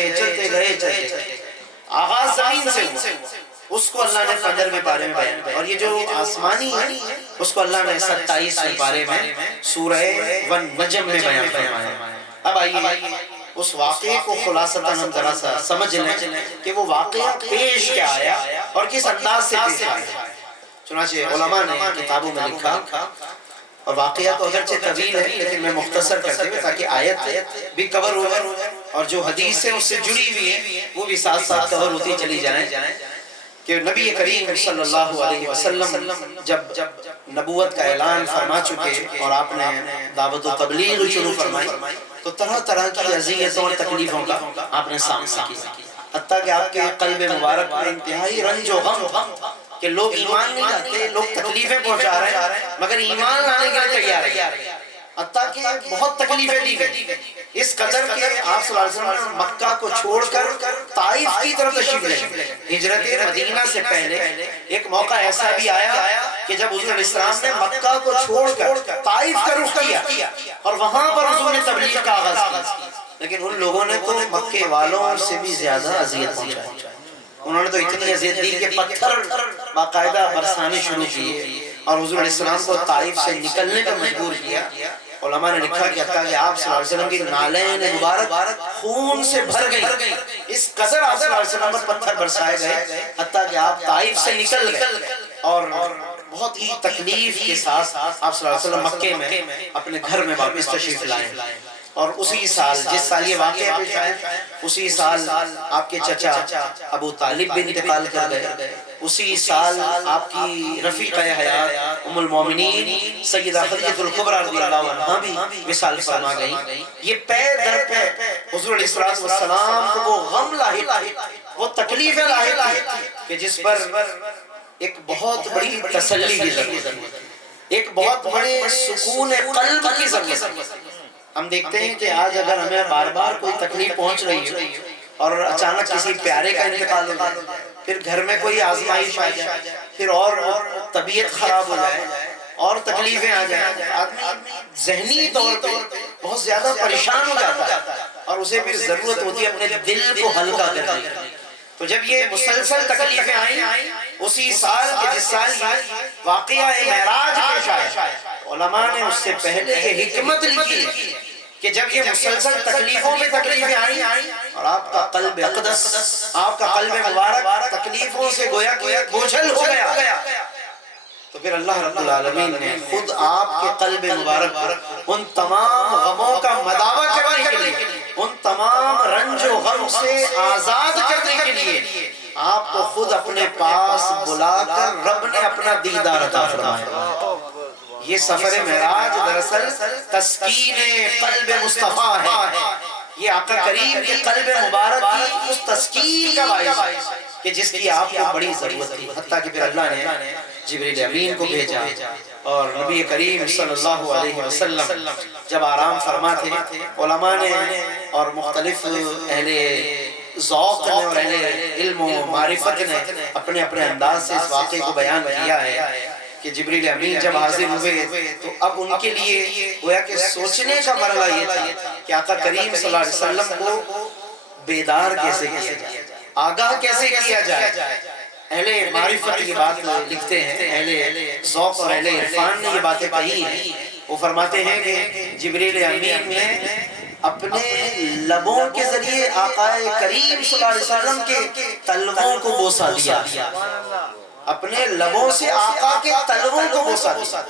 آغاز زمین سے ہوا، اس کو اللہ نے 15ویں پارے میں بیان کیا، اور یہ جو آسمانی ہے اس کو اللہ نے 27ویں پارے میں سورہ والنجم میں بیان فرمایا۔ اب آئیے اس واقعے کو خلاصتاً ہم ذرا سا سمجھ لیں کہ وہ واقعہ پیش کیا آیا اور کس انداز سے پیش آیا۔ چنانچہ علماء نے کتابوں میں لکھا، اور واقعہ تو اگرچہ طویل ہے لیکن میں مختصر کرتے ہوئے تاکہ آیت بھی کور ہو جائے اور جو حدیثیں اس سے جڑی ہوئی ہیں وہ بھی ساتھ ساتھ کور ہوتی چلی جائیں، کہ نبی کریم صلی اللہ علیہ وسلم جب نبوت کا اعلان فرما چکے اور آپ نے دعوت و تبلیغ شروع فرمائی، تو طرح طرح کی اذیتوں اور تکلیفوں کا آپ نے سامنا کیا، حتیٰ کہ آپ کے قلب مبارک میں انتہائی رنج و غم تھا کہ لوگ ایمان نہیں لاتے، لوگ تکلیفیں پہنچا رہے ہیں مگر ایمان لانے کے لیے تیار ہیں، حتیٰ کہ بہت تکلیفیں دی گئی، اس قدر کہ آپ صلی اللہ علیہ وسلم نے مکہ کو چھوڑ کر طائف کی طرف تشریف لے گئے۔ ہجرت مدینہ سے پہلے ایک موقع ایسا بھی آیا کہ جب حضور علیہ السلام نے مکہ کو چھوڑ کر طائف کا رخ کیا اور وہاں پر حضور نے تبلیغ کا آغاز کیا، لیکن ان لوگوں نے تو مکے والوں سے بھی زیادہ اذیت پہنچائی، انہوں نے تو اتنی اذیت دی کہ پتھر باقاعدہ برسانے شروع کیے اور حضور علیہ السلام کو طائف سے نکلنے پر مجبور کیا۔ علماء نے لکھا کہ حتیٰ کہ آپ صلی اللہ علیہ وسلم کی نالین مبارک خون سے بھر گئی، اس قدر آپ صلی اللہ علیہ وسلم پر پتھر برسائے گئے حتیٰ کہ آپ طائف سے نکل گئے، اور بہت ہی تکلیف کے ساتھ آپ صلی اللہ علیہ وسلم مکے میں اپنے گھر میں واپس تشریف لائے، اور اسی سال جس سال یہ واقعہ پیش آیا اسی سال آپ کے چچا ابو طالب بھی انتقال کر گئے، اسی سال آپ کی رفیقہ حیات ام المومنین سیدہ خدیجہ الکبریٰ رضی اللہ عنہا بھی وصال فرما گئی۔ یہ پے در پہ حضور علیہ السلام کو وہ غم لاحق، وہ تکلیفیں لاحق تھی کہ جس پر ایک بہت بڑی تسلی کی ضرورت ہے، ایک بہت بڑے سکون قلب کی ضرورت ہے۔ ہم دیکھتے ہیں کہ آج اگر ہمیں بار بار کوئی تکلیف پہنچ رہی ہے اور اچانک کسی پیارے کا انتقال ہو جائے، پھر گھر میں کوئی آزمائش آ جائے، پھر اور طبیعت خراب ہو جائے اور تکلیفیں آ جائیں، آدمی ذہنی طور پہ بہت زیادہ پریشان ہو جاتا ہے اور اسے پھر ضرورت ہوتی ہے اپنے دل کو ہلکا کرنے کی۔ تو جب یہ مسلسل تکلیفیں آئیں اسی سال کے جس سال یہ واقعہ معراج پیش آیا، علماء نے اس سے پہلے یہ حکمت لکھی کہ جب یہ مسلسل تکلیفوں میں تکلیفیں آئیں اور آپ کا قلب اقدس، آپ کا قلب مبارک تکلیفوں سے گویا کہ بوجھل ہو گیا، تو پھر اللہ رب العالمین نے خود آپ کے قلب مبارک پر ان تمام غموں کا مداوع کرنے کے لیے، ان تمام رنج و غم سے آزاد کرنے کے لیے آپ کو خود اپنے پاس بلا کر رب نے اپنا دیدار عطا فرمایا۔ یہ سفر معراج دراصل تسکین قلب مصطفیٰ ہے، یہ آقا کریم کے قلب مبارک کی اس تسکین کا باعث ہے کہ جس کی آپ کو بڑی ضرورت تھی، حتیٰ کہ پھر اللہ نے جبریل امین کو بھیجا اور نبی کریم صلی اللہ علیہ وسلم جب آرام فرما تھے، علماء نے اور مختلف اہل ذوق نے اور اہل علم و معرفت نے اپنے اپنے انداز سے اس واقعے کو بیان کیا ہے کہ جبریل امین جب حاضر ہوئے تو اب ان کے لیے گویا کہ سوچنے کا مرحلہ یہ تھا کہ آقا کریم صلی اللہ علیہ وسلم کو بیدار کیسے کیا جائے، آگاہ کیسے کیا جائے۔ اہل معرفت یہ بات لکھتے ہیں، اہل ذوق اور اہل عرفان نے یہ باتیں کہی ہیں، وہ فرماتے ہیں کہ جبریل امین نے اپنے لبوں کے ذریعے آقا کریم صلی اللہ علیہ وسلم کے تلووں کو بوسہ دیا، اپنے لبوں سے آقا کے تلووں کو بوسہ دیا،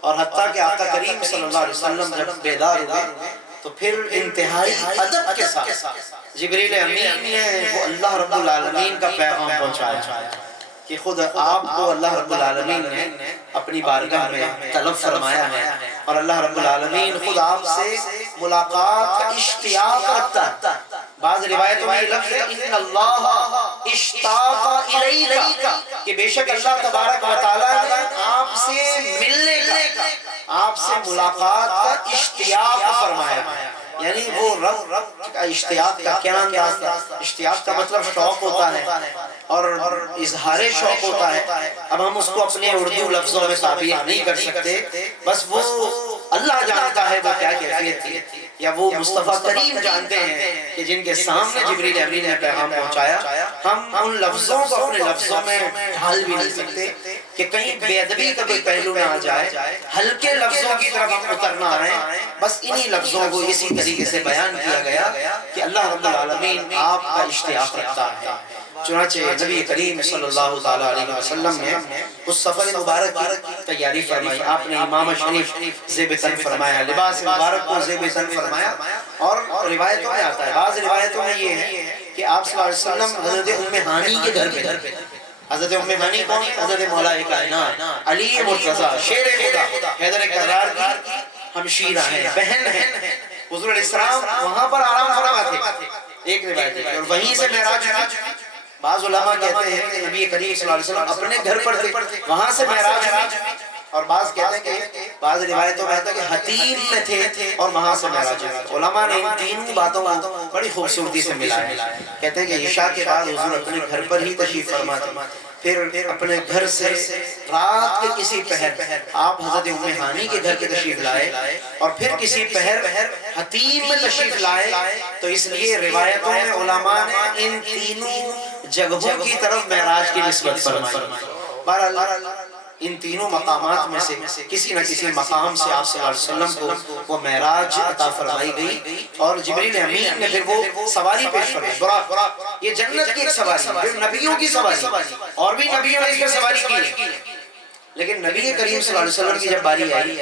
اور حتیٰ کہ آقا کریم صلی اللہ علیہ وسلم جب بیدار ہوئے تو پھر انتہائی ادب کے ساتھ جبریل امین نے وہ اللہ رب العالمین کا پیغام پہنچایا کہ خود آپ کو اللہ رب العالمین نے اپنی بارگاہ میں طلب فرمایا ہے، اور اللہ رب العالمین خود آپ سے ملاقات کا اشتیاق رکھتا ہے۔ بعض روایتوں میں یہ لفظ ہے ان اللہ اشتاق الیکا، کہ بے شک اللہ تبارک و تعالیٰ نے آپ سے ملنے کا، آپ سے ملاقات کا اشتیاق فرمایا ہے۔ یعنی وہ رب کا اشتیاق کا کیا انداز تھا؟ اشتیاق کا مطلب شوق ہوتا ہے اور اظہار شوق ہوتا ہے، اب ہم اس کو اپنے اردو لفظوں میں تعبیر نہیں کر سکتے، بس وہ اللہ جانتا ہے وہ کیا کیفیت تھی، یا وہ مصطفیٰ کریم جانتے ہیں کہ جن کے سامنے جبریل امین نے پیغام پہنچایا۔ ہم ان لفظوں کو اپنے لفظوں میں ڈھال بھی نہیں سکتے کہ کہیں بے ادبی کا کوئی پہلو نہ آ جائے، ہلکے لفظوں کی طرف ہم اترنا آئے، بس انہی لفظوں کو اسی طریقے سے بیان کیا گیا کہ اللہ رب العالمین آپ کا اشتیاق رکھتا ہے۔ چنانچہ نبی کریم صلی اللہ تعالیٰ علیہ وسلم نے اس سفر مبارک کی تیاری فرمائی، آپ نے امامہ شریف زیب تن فرمایا، لباس مبارک کو زیب تن فرمایا، اور روایتوں میں آتا ہے، بعض روایتوں میں یہ ہے کہ آپ صلی اللہ علیہ وسلم حضرت ام ہانی کے گھر پہ، حضرت ام ہانی کون؟ حضرت مولا کائنات علی مرتضیٰ شیر خدا حیدر کرار کی ہمشیرہ ہیں، بہن ہیں، حضور علیہ السلام وہاں پر آرام فرما تھے، ایک روایت ہے، اور وہیں سے معراج ہوئی۔ بعض علماء کہتے ہیں کہ نبی کریم صلی اللہ علیہ وسلم اپنے گھر پر تھے، وہاں سے معراج ہوئی، اور بعض کہتے ہیں کہ بعض روایتوں میں آتا ہے کہ حتیم میں تھے اور وہاں سے معراج ہوئی۔ علماء نے ان تین باتوں کو بڑی خوبصورتی سے ملایا، کہتے ہیں کہ عشاء کے بعد حضور اپنے گھر پر ہی تشریف فرما تھے، پھر اپنے گھر سے رات کے کسی پہر آپ حضرت ام ہانی کے گھر کے تشریف لائے، اور پھر کسی پہر حتیم میں تشریف لائے، تو اس لیے روایتوں میں علماء نے ان تینوں جگہوں کی طرف معراج کی نسبت فرمائی۔ بہرحال ان تینوں مقامات میں سے کسی نہ کسی مقام سے آپ صلی اللہ علیہ وسلم کو وہ معراج عطا فرمائی گئی، اور جبریل امین نے پھر وہ سواری پیش فرمائی، براق، یہ جنت کی ایک سواری، پھر نبیوں کی سواری، اور بھی نبیوں نے اس پر سواری کی، لیکن نبی کریم صلی اللہ علیہ وسلم کی جب باری آئی،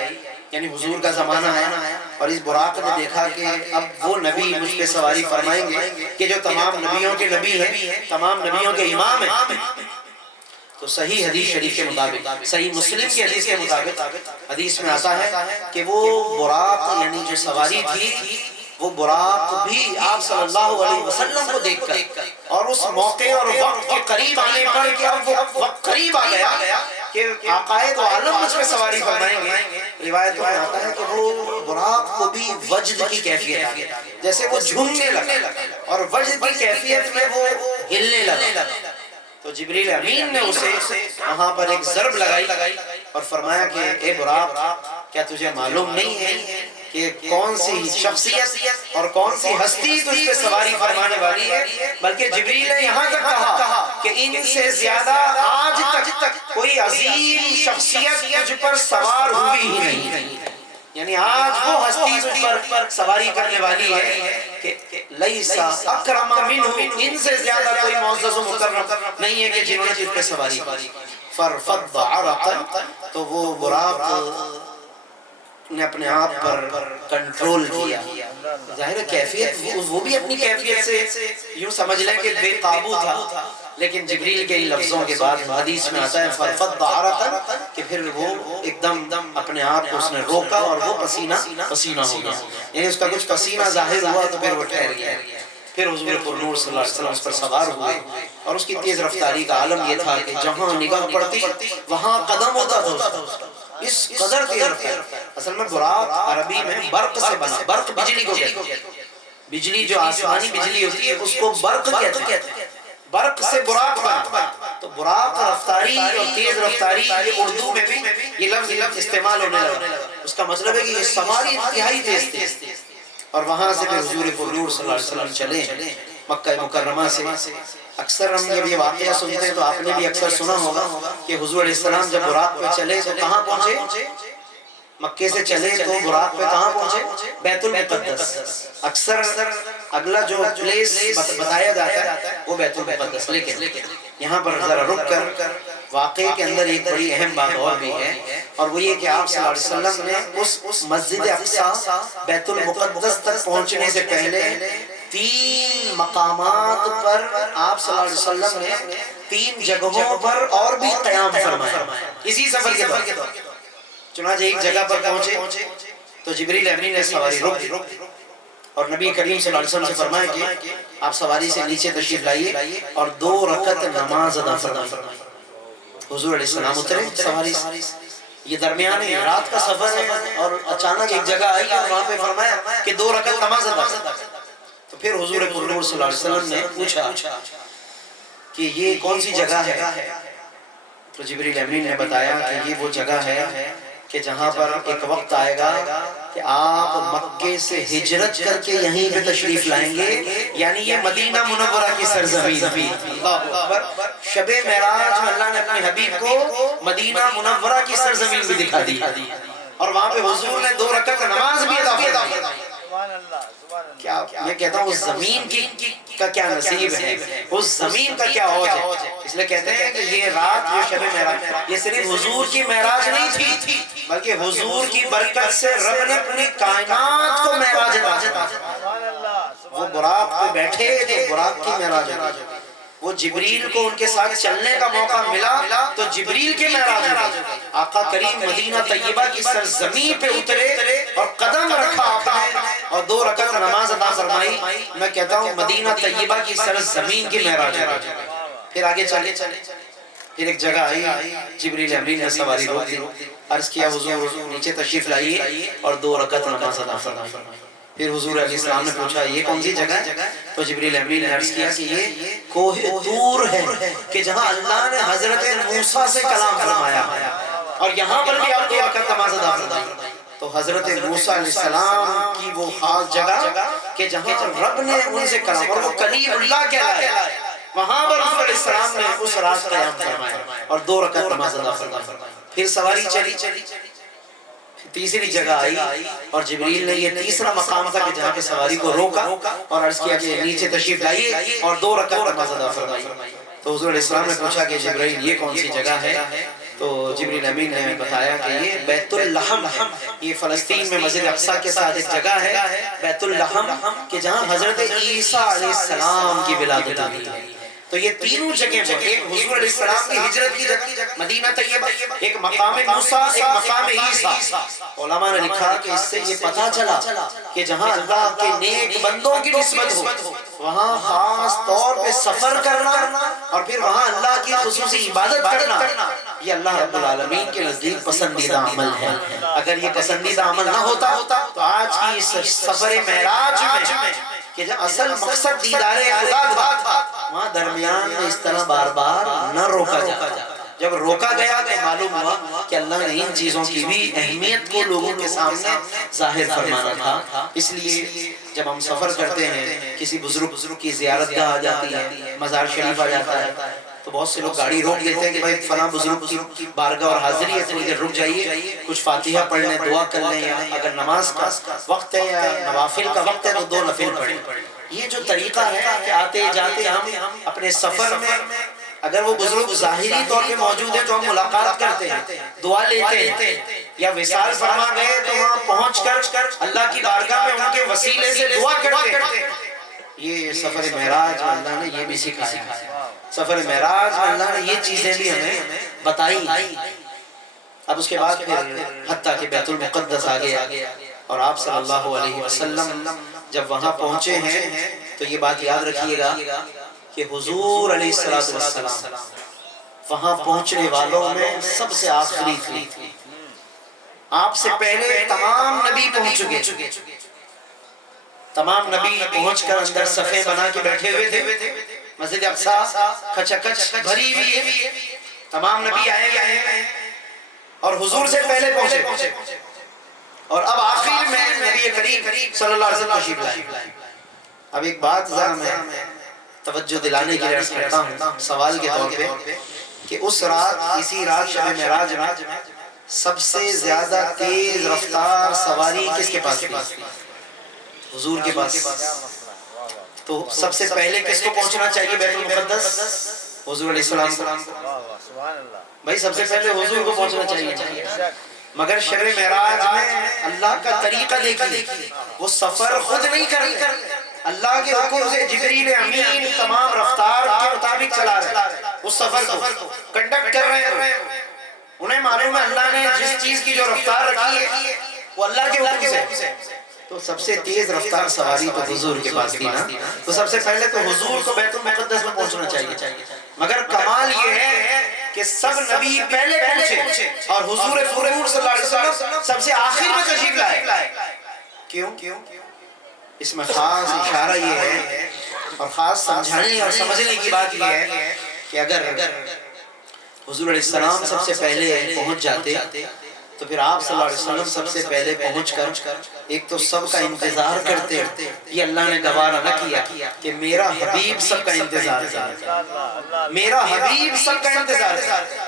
یعنی حضور کا زمانہ آیا، اور اس براق نے دیکھا کہ اب وہ نبی مجھ پہ سواری فرمائیں گے کہ جو تمام نبیوں کے نبی ہیں، تمام نبیوں کے امام ہیں، تو صحیح حدیث شریف کے مطابق، صحیح مسلم کی حدیث کے مطابق حدیث میں آتا ہے کہ وہ براق یعنی جو سواری تھی، وہ براق بھی آپ صلی اللہ علیہ وسلم کو دیکھ کر اور اس موقع اور وقت کے قریب آنے پر کہ اب وہ وقت قریب آ گیا کہ آقائے دو عالم مجھ پہ سواری فرمائیں گے، روایتوں میں آتا ہے کہ وہ براق کو بھی وجد کی کیفیت آ گئی، جیسے وہ جھومنے لگا اور وجد کی کیفیت میں وہ ہلنے لگا، تو جبریل امین نے اسے وہاں پر ایک ضرب لگائی اور فرمایا کہ اے براق، کیا تجھے معلوم نہیں ہے کہ کون سی شخصیت اور کون سی ہستی تجھ پہ سواری فرمانے والی ہے، بلکہ جبریل نے یہاں تک کہا کہ ان سے زیادہ آج تک کوئی عظیم شخصیت تجھ پر سوار ہوئی ہی نہیں، یعنی آج وہ ہستی تجھ پر سواری کرنے والی ہے کہ لیسا اکرم منہ، ان سے زیادہ کوئی معزز و مکرم نہیں ہے کہ جنہوں نے تجھ پہ سواری کی۔ فرفض عرقا، تو وہ براق نے اپنے آپ پر کنٹرول کیا، ظاہر ہے کیفیت وہ بھی اپنی کیفیت سے یوں سمجھ لیں کہ بے قابو تھا، لیکن جبریل کے ان لفظوں کے بعد حدیث میں آتا ہے فرفض عرقا کہ پھر وہ ایک دم اپنے آپ کو اس نے روکا اور وہ پسینہ ہو گیا، یعنی اس کا کچھ پسینہ ظاہر ہوا تو پھر وہ ٹھہر گیا۔ پھر حضور پر نور صلی اللہ علیہ وسلم اس پر سوار ہوئے، اور اس کی تیز رفتاری کا عالم یہ تھا کہ جہاں نگاہ پڑتی وہاں قدم ہوتا تھا، اس قدر تیز رفتار۔ اصل میں براق عربی میں برق سے بنا، برق بجلی کو کہتے ہیں، بجلی جو آسمانی بجلی ہوتی ہے اس کو برق کہتے ہیں، برق سے براق بنا، تو براق رفتاری اور تیز رفتاری یہ اردو میں بھی یہ لفظ استعمال ہونے لگا، اس کا مطلب ہے کہ یہ سواری انتہائی تیز تھی۔ اور وہاں سے پھر حضور پر نور صلی اللہ علیہ وسلم چلے مکہ مکرمہ سے۔ اکثر ہم جب یہ واقعہ سنتے ہیں تو آپ نے بھی اکثر سنا ہوگا کہ حضور علیہ السلام جب براق پہ چلے تو کہاں پہنچے؟ مکے سے چلے تو براق پہ کہاں پہنچے؟ بیت المقدس۔ اکثر اگلا جو پلیس بتایا جاتا ہے وہ بیت المقدس، لیکن یہاں پر ذرا رک کر واقعے کے اندر ایک بڑی اہم بات اور بھی ہے، اور وہ یہ کہ آپ صلی اللہ علیہ وسلم نے اس مسجد اقصی بیت المقدس تک پہنچنے سے پہلے 3 مقامات پر آپ صلی اللہ علیہ وسلم نے 3 جگہوں پر اور بھی قیام فرمایا اسی سفر کے دوران۔ چنانچہ ایک جگہ پر پہنچے تو جبریل امین نے سواری روک دی اور نبی کریم صلی اللہ علیہ وسلم سے فرمایا کہ آپ سواری سے نیچے تشریف لائیے اور 2 رکعت نماز ادا فرمائیے۔ حضور علیہ السلام اترے سواری سے، یہ درمیانی رات کا سفر ہے اور اچانک ایک جگہ آئی اور وہاں پہ فرمایا کہ 2 رکعت نماز ادا فرمائیے۔ تو پھر حضور پر نور صلی اللہ علیہ وسلم نے پوچھا کہ یہ کون سی جگہ ہے؟ تو جبریل امین نے بتایا کہ یہ وہ جگہ ہے کہ جہاں پر ایک وقت آئے گا کہ آپ مکے سے ہجرت کر کے یہیں پہ تشریف لائیں گے، یعنی یہ مدینہ منورہ کی سرزمین بھی۔ اللہ اکبر، شب معراج میں اللہ نے اپنے حبیب کو مدینہ منورہ کی سرزمین بھی دکھا دی، اور وہاں پہ حضور نے 2 رکعت نماز بھی ادا فرمائی۔ کیا میں کہتا ہوں اس زمین کا کیا نصیب ہے، اس زمین کا کیا عوج ہے۔ اس لئے کہتے ہیں کہ یہ رات یہ شب معراج یہ صرف حضور کی معراج نہیں تھی، بلکہ حضور کی برکت سے رب نے اپنی کائنات کو معراج عطا فرمایا۔ وہ براق پہ بیٹھے تو براق کی معراج عطا فرمائی، وہ جبریل کو ان کے ساتھ چلنے کا موقع ملا تو جبریل کے معراج عطا۔ آقا کریم مدینہ طیبہ کی سرزمین پہ اترے اور قدم رکھا آپ نے اور 2 رکعت نماز ادا فرمائی۔ میں کہتا ہوں مدینہ طیبہ کی سرزمین کی معراج عطا۔ پھر آگے چلے، پھر ایک جگہ آئی، جبریل امین نے سواری روک دی، عرض کیا حضور نیچے تشریف لائیے اور 2 رکعت نماز ادا فرمائیے۔ پھر حضور علیہ السلام نے پوچھا یہ کون سی جگہ ہے؟ تو جبریل امین نے عرض کیا کہ یہ کوہ طور ہے کہ جہاں اللہ نے حضرت موسیٰ سے کلام فرمایا، اور یہاں پر بھی آپ 2 رکعت نماز ادا فرمائیے۔ تو حضرت موسیٰ علیہ السلام کی وہ خاص جگہ کہ جہاں رب نے ان سے کلام، اور وہ کلیم اللہ کہلائے، وہاں پر حضور علیہ السلام نے اس رات قیام فرمایا اور 2 رکعت نماز ادا فرمائی۔ پھر سواری چلی، تیسری جگہ آئی اور جبریل نے یہ تیسرا مقام تھا کہ جہاں پہ سواری کو روکا اور عرض کیا کہ نیچے تشریف لائیے اور 2 رکعت نماز ادا فرمائیے۔ تو حضور علیہ السلام نے پوچھا کہ جبریل یہ کون سی جگہ ہے؟ تو جبریل امین نے بتایا کہ یہ بیت اللحم ہے، یہ فلسطین میں مسجد اقصی کے ساتھ ایک جگہ ہے بیت اللحم کہ جہاں حضرت عیسیٰ علیہ السلام کی ولادت ہوئی ہے۔ تو یہ تینوں جگہیں پر، ایک حضور علیہ السلام کی ہجرت کی جگہ مدینہ طیبہ، ایک مقام موسیٰ، ایک مقام عیسیٰ۔ علماء نے لکھا کہ اس سے یہ پتہ چلا کہ جہاں اللہ کے نیک بندوں کی نسبت ہو وہاں خاص طور پہ سفر کرنا اور پھر وہاں اللہ کی خصوصی عبادت کرنا، یہ اللہ رب العالمین کے نزدیک پسندیدہ عمل ہے۔ اگر یہ پسندیدہ عمل نہ ہوتا تو آج کی اس سفر معراج میں کہ جو اصل مقصد دیدار خدا تھا وہاں درمیان میں اس طرح بار بار نہ روکا جاتا۔ جب روکا گیا تو معلوم ہوا کہ اللہ نے ان چیزوں کی بھی اہمیت کو لوگوں کے سامنے ظاہر فرمانا تھا۔ اس لیے جب ہم سفر کرتے ہیں، کسی بزرگ کی زیارت گاہ آ جاتی ہے، مزار شریف آ جاتا ہے، تو بہت سے لوگ گاڑی روک دیتے ہیں کہ بھائی فلاں بزرگ کی بارگاہ اور حاضری ہے، تھوڑی دیر رک جائیے، کچھ فاتحہ پڑھ لیں، دعا کر لیں، یا اگر نماز کا وقت ہے یا نوافل کا وقت ہے تو 2 نفل پڑھیں۔ یہ جو طریقہ ہے کہ آتے جاتے ہم اپنے سفر میں اگر وہ بزرگ ظاہری طور پہ موجود ہیں تو ہم ملاقات کرتے ہیں، دعا لیتے ہیں، یا وصال فرما گئے تو وہاں پہنچ کر اللہ کی بارگاہ میں ان کے وسیلے سے دعا کرتے ہیں۔ یہ سفر معراج میں اللہ نے یہ بھی سکھایا ہے۔ سفر معراج میں اللہ نے یہ چیزیں بھی ہمیں بتائی۔ اب اس کے بعد پھر حتیٰ کہ بیت المقدس آ گیا، اور آپ صلی اللہ علیہ وسلم جب وہاں پہنچے ہیں تو یہ بات یاد رکھیے گا کہ حضور علیہ السلام وہاں پہنچنے والوں میں سب سے آخری تھے۔ آپ سے پہلے تمام نبی پہنچ چکے، تمام نبی پہنچ کر اندر صفیں بنا کے بیٹھے ہوئے تھے، مسجد اقصیٰ کھچکچ بھری ہوئی ہے، تمام نبی آئے ہیں اور حضور سے پہلے پہنچے، اور اب آخر میں نبی کریم صلی اللہ علیہ وسلم تشریف لائے۔ اب ایک بات ذرا میں توجہ دلانے کے لیے عرض کرتا ہوں سوال کے طور پہ، کہ اس رات، اسی رات شب معراج میں سب سے زیادہ تیز رفتار سواری کس کے پاس تھی؟ حضور کے پاس۔ تو سب سے پہلے کس کو پہنچنا چاہیے بیت المقدس؟ حضور علیہ السلام کو۔ بھائی سب سے پہلے حضور کو پہنچنا چاہیے، مگر شب معراج میں اللہ کا طریقہ دیکھیے، وہ سفر خود نہیں کرتے، اللہ کے حکم سے جبریل امین تمام رفتار کے مطابق چلا رہے ہیں، اس سفر کو کنڈکٹ کر رہے ہیں۔ انہیں معلوم ہے اللہ نے جس چیز کی جو رفتار رکھی ہے وہ اللہ کے حکم سے، تو سب سے تیز رفتار سواری تو حضور کے پاس تھی نا، تو سب سے پہلے تو حضور کو بیت المقدس میں پہنچنا چاہیے۔ مگر کمال یہ ہے کہ سب نبی پہلے پہنچے اور حضور صلی اللہ علیہ وسلم سب سے آخر میں تشریف لائے۔ کیوں؟ اس میں خاص اشارہ یہ ہے اور خاص سمجھانے اور سمجھنے کی بات یہ ہے کہ اگر حضور علیہ السلام سب سے پہلے پہنچ جاتے تو پھر آپ صلی اللہ علیہ وسلم سب سے پہلے پہنچ کر ایک تو سب کا انتظار کرتے، یہ اللہ نے گوارا نہ کیا کہ میرا حبیب سب کا انتظار کرے، میرا حبیب سب کا انتظار کرے،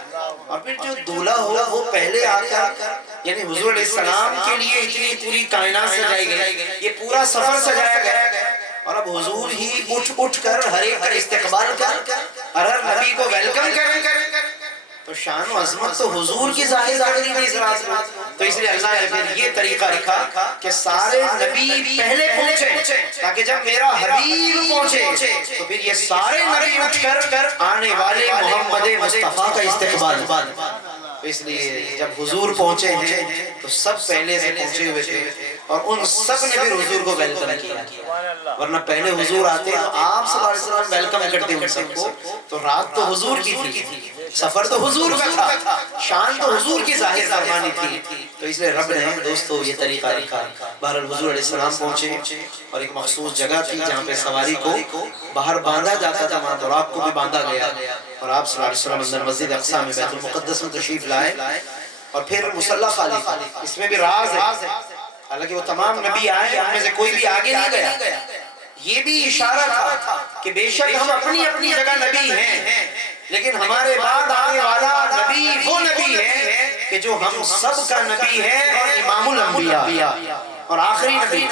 اور پھر جو دولہا ہو وہ پہلے آ کر، یعنی حضور علیہ السلام کے لیے اتنی پوری کائنات سجائی گئی، یہ پورا سفر سجایا گیا، اور اب حضور ہی اٹھ کر ہر ایک کا استقبال کر ہر نبی کو ویلکم کریں، تو شان و عظمت تو حضور کی ظاہر تھی اس رات میں۔ تو اس لیے اللہ نے پھر یہ طریقہ رکھا کہ سارے نبی پہلے پہنچے، تاکہ جب میرا حبیب پہنچے تو پھر یہ سارے نبی اٹھ کر آنے والے محمد مصطفیٰ کا استقبال۔ تو اس لیے جب حضور پہنچے ہیں تو سب پہلے سے پہنچے ہوئے تھے، اور ان سب نے پھر حضور کو ویلکم کیا، ورنہ پہلے حضور آتے تو آپ صلی اللہ علیہ وسلم ویلکم کرتے ان سب کو، تو رات تو حضور کی تھی، سفر تو حضور کا تھا، شان تو حضور کی ظاہر فرمانی تھی، تو اس لیے رب نے دوستو یہ طریقہ رکھا۔ بہرحال حضور علیہ السلام پہنچے، اور ایک مخصوص جگہ تھی جہاں پہ سواری کو باہر باندھا جاتا تھا، وہاں براق کو بھی باندھا گیا، اور آپ صلی اللہ علیہ وسلم اندر مسجد اقصیٰ میں بیت المقدس میں تشریف لائے، اور پھر مصلی خالی تھا۔ اس میں بھی راز ہے، حالانکہ وہ تمام نبی آئے، ان میں سے کوئی بھی آگے نہیں گیا، یہ بھی اشارہ تھا کہ بے شک ہم اپنی اپنی جگہ نبی ہیں، لیکن ہمارے بعد آنے والا نبی وہ نبی ہے کہ جو ہم سب کا نبی ہے، اور امام الانبیاء اور آخری نبی۔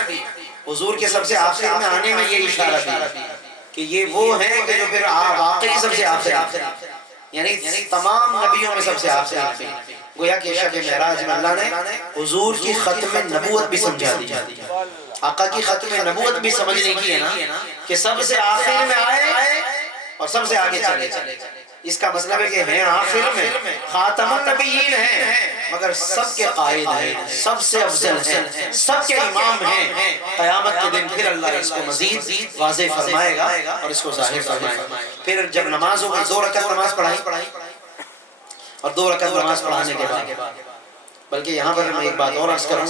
حضور کے سب سے آخر میں آنے میں یہ اشارہ تھا کہ یہ وہ ہیں کہ جو پھر واقعی سب سے آخر، یعنی تمام نبیوں میں سب سے آخر۔ گویا کہ شب معراج میں اللہ نے حضور کی ختم نبوت بھی سمجھا دی، آقا کی ختم نبوت بھی سمجھنے کی ہے نا، کہ سب سے آخر میں آئے اور سب سے آگے چلے۔ اس کا مطلب ہے کہ ہیں آخر میں، خاتم النبیین ہیں، مگر سب کے قائد ہیں، سب سے افضل ہیں، سب کے امام ہیں۔ قیامت کے دن پھر اللہ اس کو مزید واضح فرمائے گا اور اس کو ظاہر فرمائے گا۔ پھر جب نماز ہوگی، 2 رکعت نماز پڑھائی، اور 2 رکعت نماز پڑھانے کے بعد، بلکہ یہاں پر میں ایک بات اور عرض کروں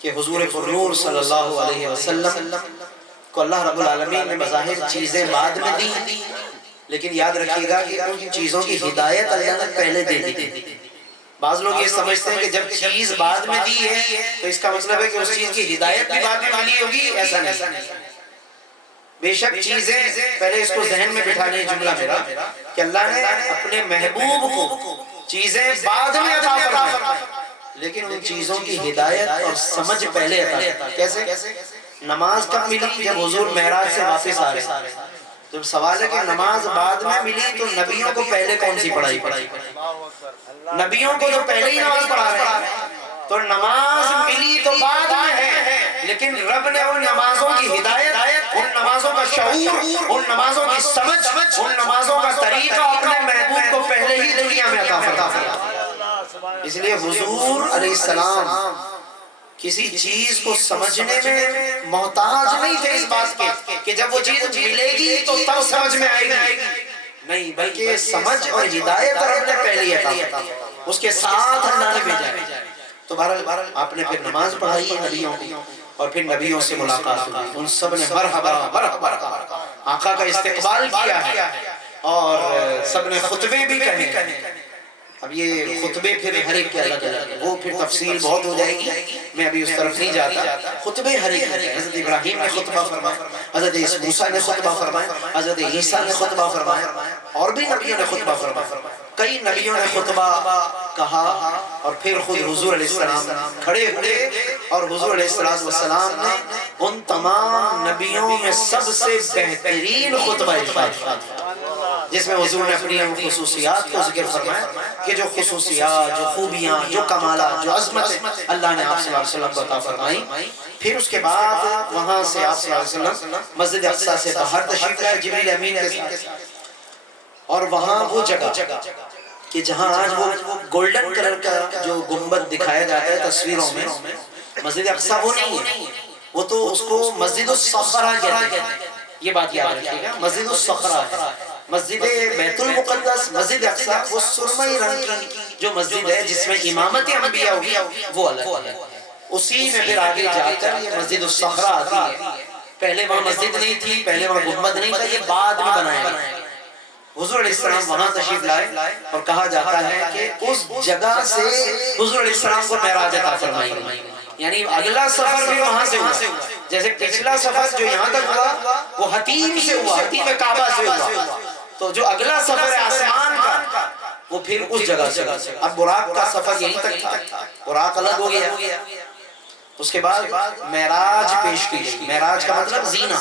کہ حضور پرنور صلی اللہ علیہ وسلم کو اللہ رب العالمین نے بظاہر چیزیں بعد میں دی، لیکن یاد رکھیے گا کہ ان چیزوں کی ہدایت اللہ نے پہلے دے دی. بعض لوگ یہ سمجھتے ہیں کہ جب چیز بعد میں دی ہے تو اس کا مطلب ہے کہ اس چیز کی ہدایت بھی بعد میں ملی ہوگی. ایسا نہیں. بے شک چیزیں پہلے اس کو ذہن میں بٹھانے جملہ میرا کہ اللہ نے اپنے محبوب کو چیزیں بعد میں عطا فرمائیں لیکن ان چیزوں کی ہدایت اور سمجھ پہلے عطا فرمائیں. کیسے؟ نماز کب ملی؟ جب حضور معراج سے واپس آ رہے. تو سوال ہے کہ نماز بعد میں ملی تو نبیوں کو پہلے کون سی پڑھائی؟ نبیوں کو تو پہلے ہی نماز پڑھا رہے ہیں. تو نماز ملی تو بعد میں ہے لیکن رب نے ان نمازوں کی ہدایت، ان نمازوں کا شعور، ان نمازوں کی سمجھ، ان نمازوں کا طریقہ اپنے محبوب کو پہلے ہی دنیا میں عطا فرمایا. اس لیے حضور علیہ السلام کسی چیز کو سمجھنے میں محتاج نہیں تھے اس بات کے کہ جب وہ چیز ملے گی تو تب سمجھ میں آئے گی. نہیں، بلکہ سمجھ اور ہدایت رب نے پہلے ہی عطا فرمایا. اس کے ساتھ اللہ نے بھیجا ہے. تو بہرحال آپ نے پھر نماز پڑھائی ہے نبیوں کی اور پھر نبیوں سے ملاقات ہوئی. ان سب نے مرحبا مرحبا آقا کا استقبال کیا ہے اور سب نے خطبے بھی کہے. اب یہ خطبے پھر ہر ایک کے الگ الگ ہیں، وہ پھر تفصیل بہت ہو جائے گی، میں ابھی اس طرف نہیں جاتا. خطبے ہر ایک ہیں. حضرت ابراہیم نے خطبہ فرمایا، حضرت موسیٰ نے خطبہ فرمایا، حضرت عیسیٰ نے خطبہ فرمایا اور بھی نبیوں نے خطبہ فرمایا. کئی نبیوں نے خطبہ کہا اور پھر خود حضور علیہ السلام کھڑے ہوئے اور حضور علیہ السلام نے ان تمام نبیوں میں سب سے بہترین خطبہ ارشاد فرمایا جس میں حضور نے اپنی خصوصیات کو ذکر فرمایا کہ جو خصوصیات، جو خوبیاں، جو کمالات، جو عظمت اللہ نے آپ صلی اللہ علیہ وسلم کو عطا فرمائی. پھر اس کے بعد وہاں سے آپ صلی اللہ علیہ وسلم مسجد اقصیٰ سے باہر تشریف لائے جبریل امین کے ساتھ اور وہاں وہ جگہ کہ جہاں آج وہ گولڈن کلر کا جو گنبد دکھایا جاتا ہے تصویروں میں، مسجد اقصیٰ وہ نہیں ہے، وہ تو اس کو مسجد الصخرہ کہتے ہیں. یہ بات یاد رکھیے گا، مسجد الصخرہ ہے. مسجد بیت المقدس، مسجد اقصیٰ وہ سرمئی رنگ کی جو مسجد ہے جس میں امامت انبیاء ہوگی وہ الگ ہے. اسی میں پھر آگے جا کر یہ مسجد الصخرہ آتی ہے. پہلے وہاں مسجد نہیں تھی، پہلے وہاں گنبد نہیں تھا، یہ بعد میں بنایا گیا. حضور علیہ السلام وہاں تشریف لائے اور کہا جاتا ہے کہ اس جگہ سے حضور علیہ السلام کو معراج عطا فرمائی گئی. یعنی اگلا سفر بھی وہاں سے ہوا. جیسے پچھلا سفر جو یہاں تک ہوا وہ حتیم سے ہوا، حتیم کعبہ سے ہوا، تو جو اگلا سفر ہے آسمان کا وہ پھر اس جگہ سے. اب براق کا سفر یہیں تک تھا، براق الگ ہو گیا. اس کے بعد معراج پیش کی گئی. معراج کا مطلب زینہ،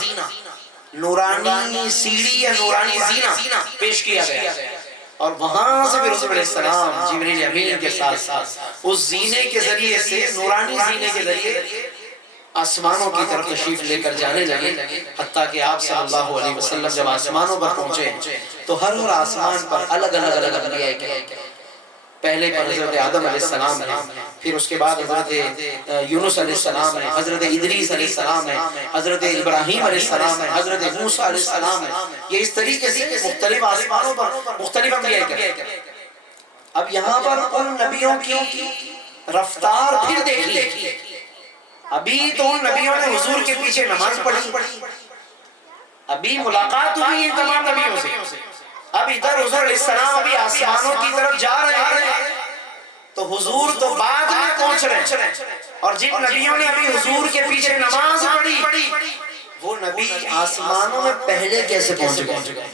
نورانی سیڑھی یا نورانی زینہ پیش کیا گیا اور وہاں سے پھر حضور علیہ السلام جبریل امین کے ساتھ اس زینے کے ذریعے سے، نورانی زینے کے ذریعے آسمانوں کی طرف تشریف لے کر جانے لگے. حتیٰ کہ آپ صلی اللہ علیہ وسلم جب آسمانوں پر پہنچے تو ہر آسمان پر الگ الگ انبیاء کے، پہلے پر حضرت آدم علیہ السلام ہے، پھر اس کے بعد حضرت یونس علیہ السلام ہے، حضرت ادریس علیہ السلام ہے، حضرت ابراہیم علیہ السلام ہے، حضرت موسیٰ علیہ السلام ہے. یہ اس طریقے سے مختلف آسمانوں پر مختلف انبیاء کے. اب یہاں پر ان نبیوں کی رفتار پھر دیکھیے. ابھی تو ان نبیوں نے حضور کے پیچھے نماز پڑھی، ابھی ملاقات ہوئی ان تمام نبیوں سے. اب ادھر حضور علیہ السلام ابھی آسمانوں کی طرف جا رہے ہیں تو حضور تو بعد میں پہنچ رہے ہیں. اور جن نبیوں نے ابھی حضور کے پیچھے نماز پڑھی وہ نبی آسمانوں میں پہلے کیسے پہنچ گئے؟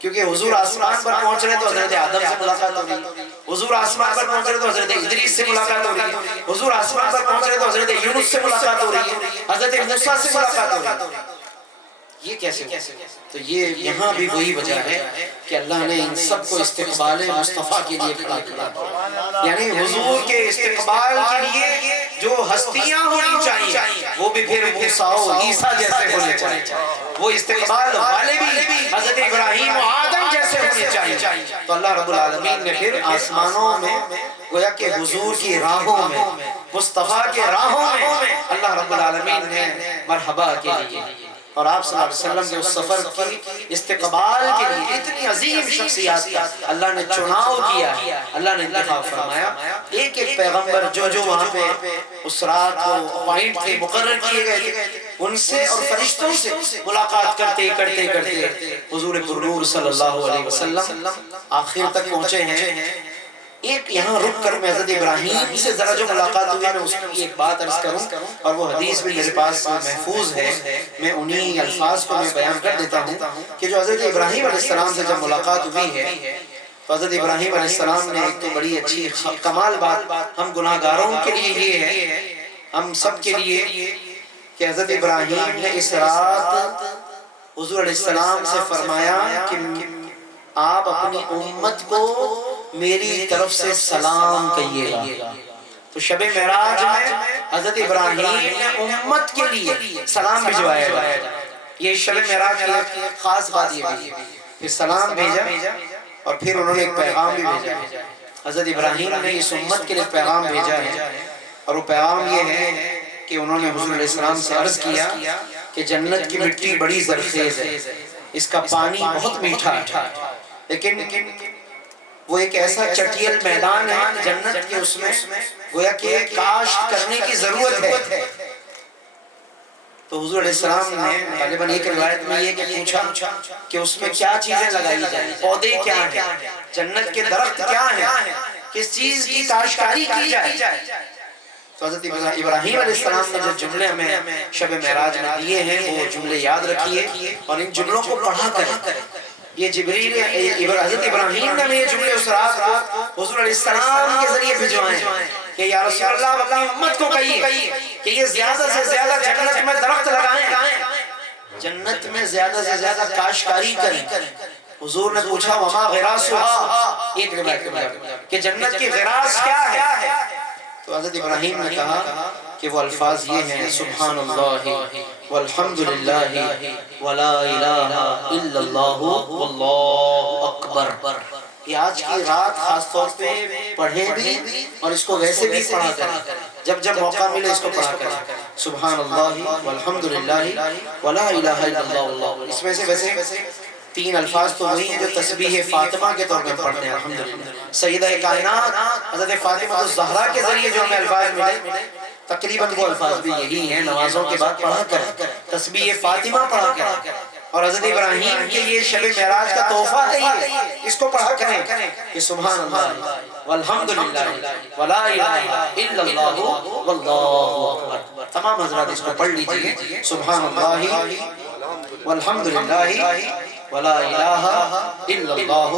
کیونکہ حضور آسمان پر پہنچ رہے تو حضرت آدم سے ملاقات ہو گئی، حضور آسمان پر پہنچ رہے تو حضرت ادریس سے ملاقات ہو رہی ہے، حضور آسمان پر پہنچ رہے تو حضرت یونس سے ملاقات ہو رہی ہے، حضرت موسیٰ سے ملاقات ہو رہی ہے. یہ کیسے؟ تو یہ یہاں بھی وہی وجہ ہے کہ اللہ نے ان سب کو استقبال مصطفیٰ کے لیے کھڑا کیا. یعنی حضور کے استقبال کے لیے جو ہستیاں ہونی چاہیے وہ بھی پھر موسیٰ و عیسیٰ جیسے ہونے چاہیے، وہ استقبال والے بھی حضرت ابراہیم و آدم جیسے ہونے چاہیے. تو اللہ رب العالمین نے پھر آسمانوں میں گویا کہ حضور کی راہوں میں، مصطفیٰ کے راہوں میں اللہ رب العالمین نے مرحبا کے لیے اور آپ صلی اللہ علیہ وسلم کے اس سفر کی استقبال کے لیے اتنی عظیم شخصیات کا اللہ نے چناؤ کیا، اللہ نے انتخاب فرمایا. ایک ایک پیغمبر جو وہاں پہ اس رات کو اپوائنٹ تھے، مقرر کیے گئے تھے، ان سے اور فرشتوں سے ملاقات کرتے کرتے کرتے حضور پرنور صلی اللہ علیہ وسلم آخر تک پہنچے ہیں۔ ایک یہاں رک کر میں حضرت ابراہیم سے ذرا جو ملاقات ہوئی میں اس کی ایک بات عرض کروں، اور وہ حدیث بھی میرے پاس محفوظ ہے، میں انہی الفاظ کو میں بیان کر دیتا ہوں کہ جو حضرت ابراہیم علیہ السلام سے جب ملاقات ہوئی ہے تو حضرت ابراہیم علیہ السلام نے ایک تو بڑی اچھی کمال بات ہم گناہگاروں کے لیے یہ ہے، ہم سب کے لیے، کہ حضرت ابراہیم نے اس رات حضور علیہ السلام سے فرمایا کہ آپ اپنی امت کو میری طرف سے سلام کہیے گا۔ تو شب معراج میں حضرت ابراہیم نے امت کے لیے سلام بھجوایا گا، یہ شب معراج کی خاص بات یہ بھی، پھر سلام بھیجا اور پھر انہوں نے ایک پیغام بھی بھیجا۔ حضرت ابراہیم نے اس امت کے لیے پیغام بھیجا ہے، اور وہ پیغام یہ ہے کہ انہوں نے حضور علیہ السلام سے عرض کیا کہ جنت کی مٹی بڑی زرخیز ہے، اس کا پانی بہت میٹھا ہے، لیکن وہ ایک ایسا چٹیل میدان ہے جنت کے، اس میں گویا کہ کاشت کرنے کی ضرورت ہے۔ تو حضور علیہ السلام نے غالباً ایک روایت میں یہ کہ پوچھا کہ اس میں کیا چیزیں لگائی جائیں، پودے کیا ہیں، جنت کے درخت کیا ہیں، کس چیز کی کاشتکاری کی جائے۔ تو حضرت ابراہیم علیہ السلام نے جو جملے ہمیں شب معراج میں دیے ہیں وہ جملے یاد رکھیے اور ان جملوں کو پڑھا کریں۔ یہ جبریل حضرت ابراہیم نے ہمیں یہ جملے اس رات کو حضور علیہ السلام کے ذریعے بھجوائے ہیں کہ یا رسول اللہ اپنی امت کو کہیے کہ یہ زیادہ سے زیادہ جنت میں درخت لگائیں، جنت میں زیادہ سے زیادہ کاشتکاری کریں۔ حضور نے پوچھا وما غراسها، ایک روایت میں کہ جنت کی غراس کیا ہے؟ تو حضرت ابراہیم نے کہا کہ وہ الفاظ یہ ہیں سبحان اللہ والحمدللہ ولا الہ الا اللہ واللہ اکبر۔ یہ آج کی رات خاص طور پہ پڑھیں بھی اور اس کو ویسے بھی پڑھا کریں، جب موقع ملے اس کو پڑھا کریں، سبحان اللہ والحمدللہ ولا الہ الا اللہ واللہ۔ اس میں سے ویسے 3 الفاظ تو وہی ہیں جو تسبیح فاطمہ کے طور پر پڑھتے ہیں الحمدللہ۔ سیدہ کائنات حضرت فاطمہ الزہرا کے ذریعے جو ہمیں الفاظ ملے تقریباً وہ الفاظ بھی یہی ہیں، نمازوں کے بعد پڑھا کریں، تسبیح فاطمہ پڑھا کریں، اور حضرت ابراہیم کے یہ شب معراج کا تحفہ ہے یہ، اس کو پڑھا کریں کہ سبحان اللہ والحمدللہ ولا الہ الا اللہ واللہ اکبر۔ تمام حضرات اس کو پڑھ لیجئے، سبحان اللہ والحمدللہ ولا الہ الا اللہ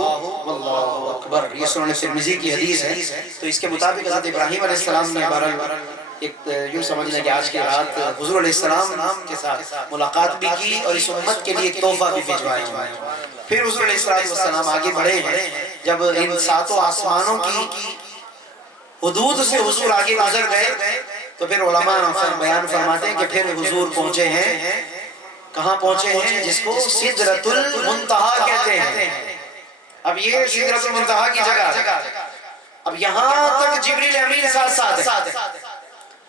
واللہ اکبر۔ یہ سنن ترمذی کی حدیث ہے۔ تو اس کے مطابق حضرت ابراہیم علیہ السلام نے بہرحال ایک یوں سمجھ لیں کہ آج کی رات حضور علیہ السلام کے ساتھ ملاقات بھی کی اور اس امت کے لیے ایک تحفہ بھی بھجوایا۔ پھر حضور علیہ السلام آگے بڑھے ہیں، جب ان 7 آسمانوں کی حدود سے حضور آگے گزر گئے تو پھر علماء بیان فرماتے ہیں کہ پھر حضور پہنچے ہیں، کہاں پہنچے ہیں؟ جس کو سدرۃ المنتہا کہتے ہیں۔ اب یہ سدرۃ المنتہا کی جگہ ہے، اب یہاں تک جبریل امین ساتھ ہے،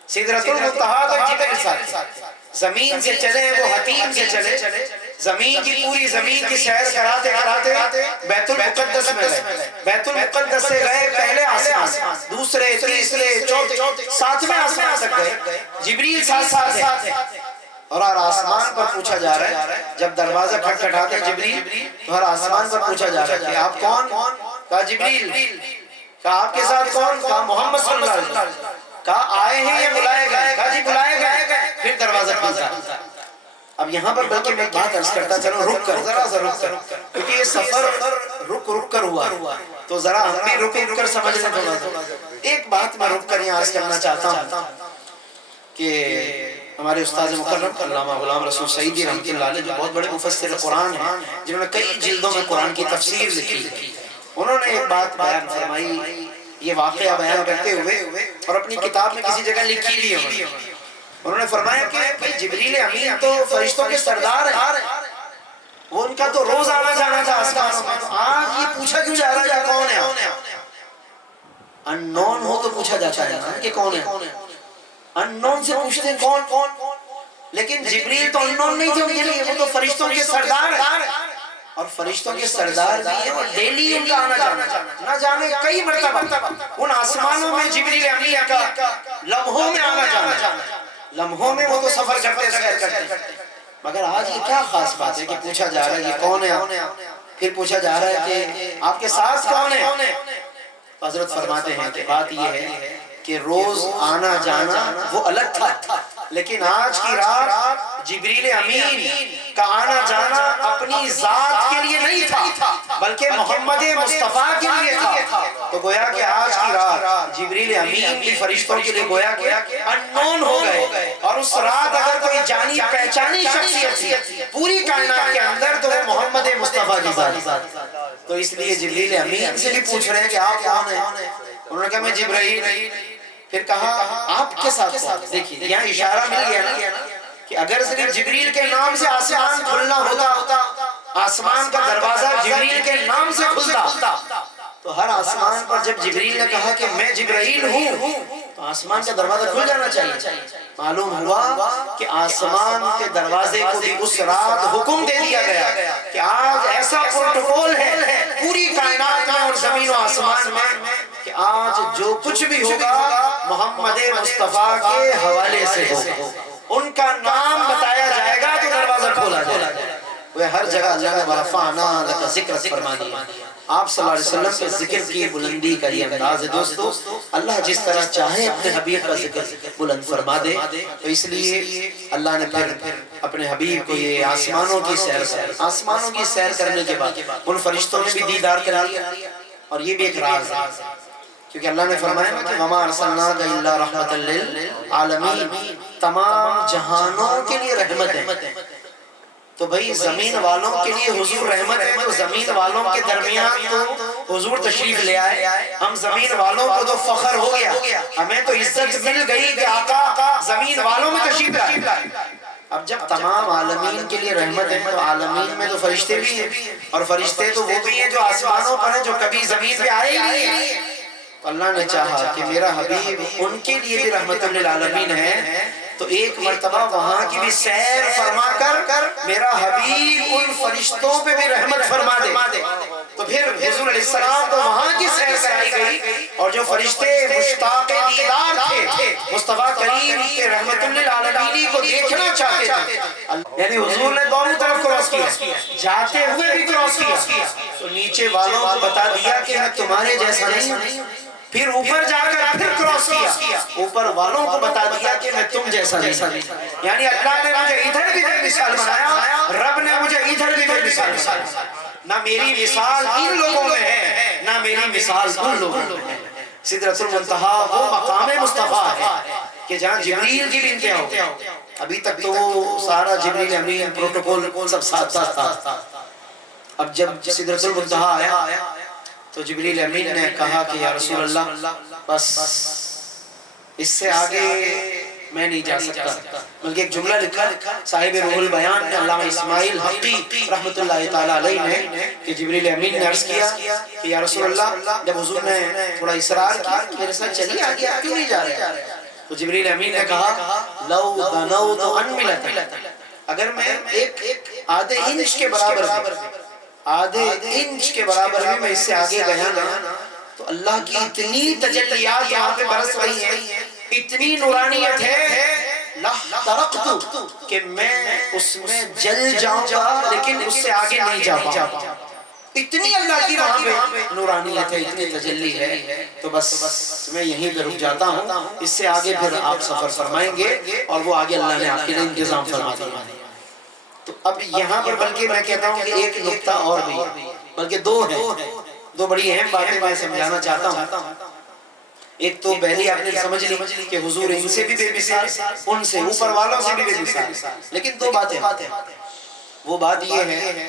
سدرۃ المنتہا تک جبریل ساتھ ہے، زمین سے چلے وہ حتیم سے چلے، زمین کی پوری زمین کی سیر کراتے کراتے بیت المقدس میں گئے، بیت المقدس سے گئے پہلے آسمان، دوسرے، تیسرے، چوتھے، 7ویں آسمان تک گئے، جبریل ساتھ ہے، اور ہر آسمان پر پوچھا جا رہا ہے، جب دروازہ کھٹکھٹاتے جبریل تو ہر آسمان پر پوچھا جا رہا ہے کہ آپ کون؟ کہا جبریل۔ کہا آپ کے ساتھ کون؟ کہا محمد صلی اللہ علیہ وسلم۔ کہا آئے ہیں یا بلائے گئے؟ کہا جی بلائے گئے۔ پھر دروازہ کھلتا۔ اب یہاں پر بلکہ میں بات عرض کرتا چلو رک کر، ذرا رک کر، کیونکہ یہ سفر رک کر ہوا تو ذرا ہم بھی رک کر سمجھ لیں تھوڑا۔ ایک بات میں رک کر یہاں عرض کرنا چاہتا ہوں کہ ہمارے استاد مکرم علامہ غلام رسول سعیدی رحمۃ اللہ علیہ جو بہت بڑے مفسر قرآن ہیں، جنہوں نے کئی جلدوں میں قرآن کی تفسیر لکھی ہے، انہوں نے ایک بات بیان فرمائی، یہ واقعہ بیان کرتے ہوئے اور اپنی کتاب میں کسی جگہ لکھی بھی ہے، انہوں نے فرمایا کہ جبریل امین تو فرشتوں کے سردار ہیں، وہ ان کا تو روز آنا جانا تھا آسمانوں میں، آج یہ پوچھا کیوں جا رہا ہے کون ہے؟ ان نون ہو تو پوچھا جاتا ہے کہ کون ہے، ان نون سے پوچھتے ہیں کون، لیکن جبریل تو ان نون نہیں تھے ان کے لیے، وہ تو فرشتوں کے سردار ہیں، اور فرشتوں کے سردار بھی ہیں اور ڈیلی ان کا آنا جانا، نہ جانے کئی مرتبہ ان آسمانوں میں جبریل امین کا لمحوں میں آنا جانا، لمحوں میں وہ تو سفر کرتے سیر کرتے، مگر آج یہ کیا خاص بات ہے کہ پوچھا جا رہا ہے یہ کون ہے آپ، پھر پوچھا جا رہا ہے کہ آپ کے ساتھ کون ہے؟ تو حضرت فرماتے ہیں کہ بات یہ ہے کہ روز آنا جانا وہ الگ تھا، لیکن آج کی رات جبریل امین کا آنا جانا اپنی ذات کے لیے نہیں تھا بلکہ محمد مصطفیٰ کے لیے تھا۔ تو گویا کہ آج کی رات جبریل امین بھی فرشتوں کے لیے گویا کہ اننون ہو گئے، اور اس رات اگر کوئی جانی پہچانی شخصیت تھی پوری کائنات کے اندر تو وہ محمد مصطفیٰ کی ذات۔ تو اس لیے جبریل امین سے بھی پوچھ رہے ہیں کہ آپ کون ہیں؟ انہوں نے کہا میں جبرائیل۔ پھر کہا آپ کے ساتھ کون؟ دیکھیے یہاں اشارہ مل گیا نا کہ اگر صرف جبریل کے نام سے آسمان کھلنا ہوتا، آسمان کا دروازہ جبریل کے نام سے کھلتا، تو ہر آسمان پر جب جبریل نے کہا کہ میں جبرائیل ہوں تو آسمان کا دروازہ کھل جانا چاہیے۔ معلوم ہوا کہ آسمان کے دروازے کو بھی اس رات حکم دے دیا گیا کہ آج ایسا پروٹوکول ہے پوری کائنات میں اور زمین و آسمان میں کہ آج جو کچھ بھی ہوگا محمد مصطفیٰ کے حوالے سے ہوگا، ان کا نام بتایا جائے گا تو دروازہ کھولا جائے گا۔ وہ ہر جگہ اللہ نے ورفعنا لک ذکرک فرما دیا۔ آپ صلی اللہ علیہ وسلم کے ذکر کی بلندی کا یہ انداز ہے دوستو، اللہ جس طرح چاہے اپنے حبیب کا ذکر بلند فرما دے، تو اس لیے اللہ نے پھر اپنے حبیب کو یہ آسمانوں کی سیر کرنے کے بعد ان فرشتوں نے بھی دیدار کرا لیا۔ اور یہ بھی ایک راز ہے کیونکہ اللہ نے فرمایا نا کہ وَمَا أَرْسَلْنَاكَ إِلَّا رَحْمَةً لِّلْعَالَمِينَ، تمام جہانوں کے لیے رحمت ہے۔ تو بھئی زمین والوں کے لیے حضور رحمت ہے، تو زمین والوں کے درمیان تو حضور تشریف لے آئے، ہم زمین والوں کو تو فخر ہو گیا، ہمیں تو عزت مل گئی کہ آقا زمین والوں میں تشریف لائے۔ اب جب تمام عالمین کے لیے رحمت ہے تو عالمین میں تو فرشتے بھی ہیں، اور فرشتے تو وہ بھی ہیں جو آسمانوں پر ہیں جو کبھی زمین پہ آئے ہی نہیں ہیں۔ تو اللہ نے چاہا کہ میرا حبیب ان کے لیے بھی رحمت للعالمین ہے، تو ایک مرتبہ وہاں کی بھی سیر فرما کر میرا حبیب ان فرشتوں پہ بھی رحمت فرما دے۔ تو پھر حضور علیہ السلام تو وہاں کی سیر کرائی گئی، اور جو فرشتے مشتاق دیدار تھے مصطفیٰ کریم کے رحمت للعالمین کو دیکھنا چاہتے تھے، یعنی حضور نے دونوں طرف کراس کیا، جاتے ہوئے بھی کراس کیا، تو نیچے والوں کو بتا دیا کہ میں تمہارے جیسا نہیں ہوں، پھر اوپر جا کر پھر کراس کیا، اوپر والوں کو بتا دیا کہ میں تم جیسا نہیں۔ یعنی اللہ نے مجھے ادھر بھی بے مثال بنایا، رب نے مجھے ادھر بھی بے مثال بنایا۔ نہ میری مثال ان لوگوں میں ہے، نہ میری مثال ان لوگوں میں ہے۔ سدرۃ المنتہا وہ مقام مصطفیٰ ہے کہ جہاں جبریل کی بھی انتہا ہو گیا۔ ابھی تک تو وہ سارا جبریل امین پروٹوکول سب ساتھ تھا، اب جب سدرۃ المنتہا آیا تو جبریل امین نے کہا کہ یا رسول اللہ بس اس سے آگے میں نہیں جا سکتا، بلکہ ایک جملہ لکھا صاحب روح البیان نے، علامہ اسماعیل حقی رحمت اللہ تعالی علیہ نے، کہ جبریل امین نے عرض کیا کہ یا رسول اللہ، جب حضور نے تھوڑا اصرار کیا کہ میرے ساتھ چلیے آگے، آپ کیوں نہیں جا رہے؟ تو جبریل امین نے کہا لو دنوت ان ملتا، اگر میں ایک آدھے انچ کے برابر بھی میں اس سے آگے گیا نا، تو اللہ کی اتنی تجلیات یہاں پہ برس رہی ہیں، اتنی نورانیت ہے لَحْتَرَقْتُ کہ میں اس میں جل جاؤں گا، لیکن اس سے آگے نہیں جا پاؤں گا۔ اتنی اللہ کی وہاں پہ نورانیت ہے، اتنی تجلی ہے، تو بس میں یہیں پہ رک جاتا ہوں، اس سے آگے پھر آپ سفر فرمائیں گے، اور وہ آگے اللہ نے آپ کے لیے انتظام فرما دیا۔ تو اب یہاں پر بلکہ میں کہتا ہوں کہ ایک نقطہ اور بھی ہے، بلکہ دو ہیں، دو بڑی اہم باتیں میں سمجھانا چاہتا ہوں۔ ایک تو پہلی آپ نے سمجھ لی کہ حضور ان سے بھی بے مثال، ان سے اوپر والوں سے بھی بے مثال، لیکن دو باتیں، وہ بات یہ ہے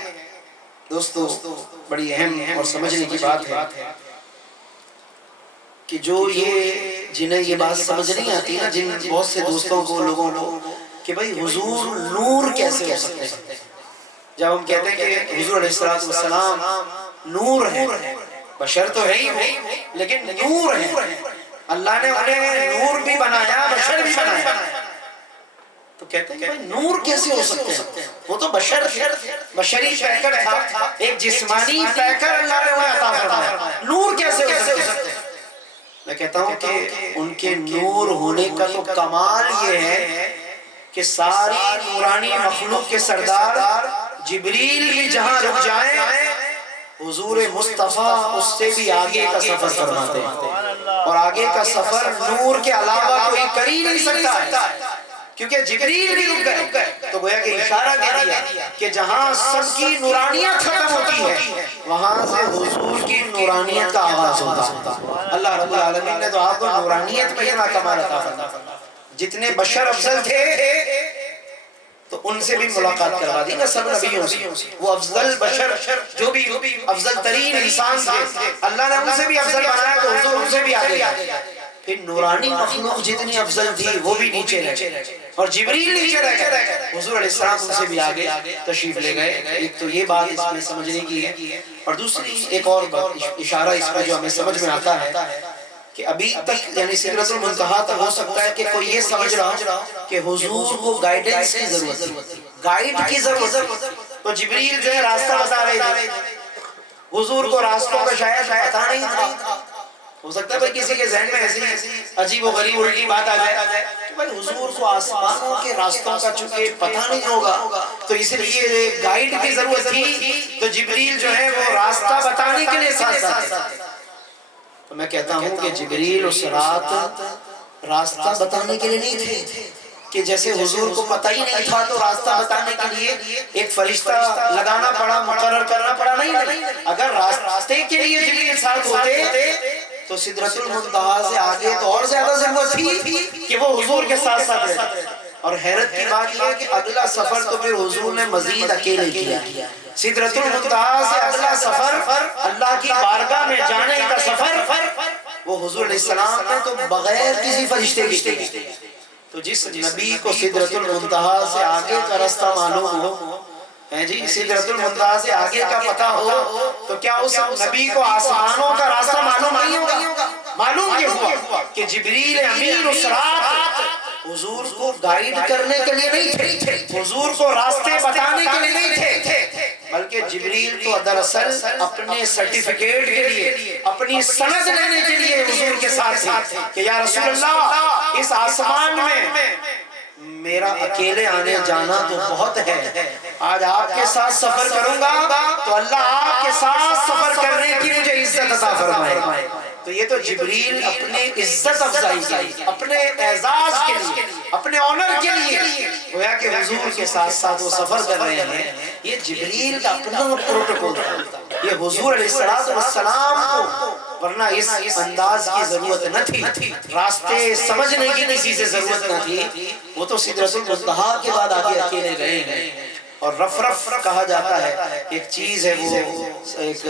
دوستو بڑی اہم اور سمجھنے کی بات ہے کہ جو یہ جنہیں یہ بات سمجھ نہیں آتی نا، جن بہت سے دوستوں کو، لوگوں کو، کہ بھئی حضور نور کیسے ہو سکتے ہیں؟ جب ہم کہتے ہیں کہ حضور علیہ السلام نور ہے، بشر تو ہے ہی وہ، لیکن نور ہے، اللہ نے انہیں نور بھی بنایا، بشر بھی بنایا، تو کہتے ہیں کہ بھئی نور کیسے ہو سکتے ہیں؟ وہ تو بشر بشری پیکر تھا، ایک جسمانی پیکر اللہ نے انہیں عطا فرمایا، نور کیسے ہو سکتے ہیں؟ میں کہتا ہوں کہ ان کے نور ہونے کا تو کمال یہ ہے کہ ساری نورانی مخلوق کے سردار جبریل بھی جہاں رک جائیں حضور مصطفیٰ اس سے بھی آگے کا سفر فرماتے ہیں، اور آگے کا سفر نور کے علاوہ کوئی کر ہی نہیں سکتا ہے، کیونکہ جبریل بھی رک گئے تو گویا کہ اشارہ دے دیا کہ جہاں سب کی نورانیت ختم ہوتی ہے وہاں سے حضور کی نورانیت کا آغاز ہوتا ہے۔ اللہ رب العالمین نے تو آپ کو نورانیت میں اتنا کمال عطا فرمایا، جتنے بشر افضل تھے تو ان سے بھی ملاقات کروا دی نا سب نبیوں سے، وہ افضل بشر جو بھی افضل ترین انسان تھے اللہ نے ان سے بھی افضل بنایا تو حضور ان سے بھی آگے گئے۔ پھر نورانی مخلوق جتنی افضل تھی وہ بھی نیچے رہ گئے اور جبریل نیچے رہ گئے، حضور علیہ السلام ان سے بھی آگے تشریف لے گئے۔ ایک تو یہ بات اس میں سمجھنے کی ہے، اور دوسری ایک اور بات اشارہ اس میں جو ہمیں سمجھ میں آتا ہے کہ ابھی تک یعنی سدرۃ المنتہا تک ہو سکتا ہے کہ کوئی یہ سمجھ رہا کہ حضور کو گائیڈنس کی ضرورت ہے، گائیڈ کی ضرورت ہے، تو جبریل جو ہے راستہ بتا رہے تھے، حضور کو راستوں کا شاید پتہ نہیں تھا۔ ہو سکتا ہے بھائی کسی کے ذہن میں ایسی عجیب و غریب الٹی بات آ جائے کہ بھائی حضور کو آسمانوں کے راستوں کا چونکہ پتہ نہیں ہوگا تو اس لیے گائیڈ کی ضرورت تھی، تو جبریل جو ہے وہ راستہ بتانے کے لیے ساتھ ساتھ ہے۔ تو میں کہتا ہوں کہ جبریل اس رات راستہ بتانے کے لیے نہیں تھے کہ جیسے حضور کو پتہ ہی نہیں تھا تو راستہ بتانے کے لیے ایک فرشتہ لگانا پڑا، مقرر کرنا پڑا، نہیں۔ اگر راستے کے لیے جبریل ساتھ ہوتے تو سدرۃ المنتہا سے آگے تو اور زیادہ ضرورت تھی کہ وہ حضور کے ساتھ ساتھ رہتے۔ اور حیرت کی بات یہ ہے کہ اگلا سفر تو پھر حضور نے مزید اکیلے کیا، سدرۃ المنتہا سے اگلا سفر اللہ کی بارگاہ میں جانے کا سفر وہ حضور علیہ السلام نے تو بغیر کسی فرشتے کے کیا۔ تو جس نبی کو سدرۃ المنتہا سے آگے کا راستہ معلوم ہو جی، سدرۃ المنتہا سے آگے کا پتہ ہو تو کیا اس نبی کو آسمانوں کا راستہ معلوم نہیں ہوگا؟ معلوم یہ ہوا کہ جبریل امین اس رات حضور کو گائیڈ کرنے کے لیے نہیں تھے، حضور کو راستے بتانے کے لیے نہیں تھے، بلکہ جبریل تو دراصل اپنے سرٹیفکیٹ کے لیے، اپنی سند لینے کے لیے حضور کے ساتھ تھے کہ یا رسول اللہ اس آسمان میں میرا اکیلے آنے جانا تو بہت ہے، آج آپ کے ساتھ سفر کروں گا تو اللہ آپ کے ساتھ سفر کرنے کی مجھے عزت عطا فرمائے۔ تو یہ تو جبریل اپنے عزت افزائی کے لیے، اپنے اعزاز کے لیے، اپنے آنر کے لیے گویا کہ حضور کے ساتھ ساتھ وہ سفر کر رہے ہیں، یہ جبریل کا اپنا پروٹوکول تھا، یہ حضور علیہ السلام کو ورنہ اس انداز کی ضرورت نہ تھی، راستے سمجھنے کی کسی سے ضرورت نہ تھی، وہ تو سدرۃ المنتہا کے بعد آگے اکیلے گئے ہیں۔ اور رف کہا جاتا ہے، ایک چیز ہے وہ ایک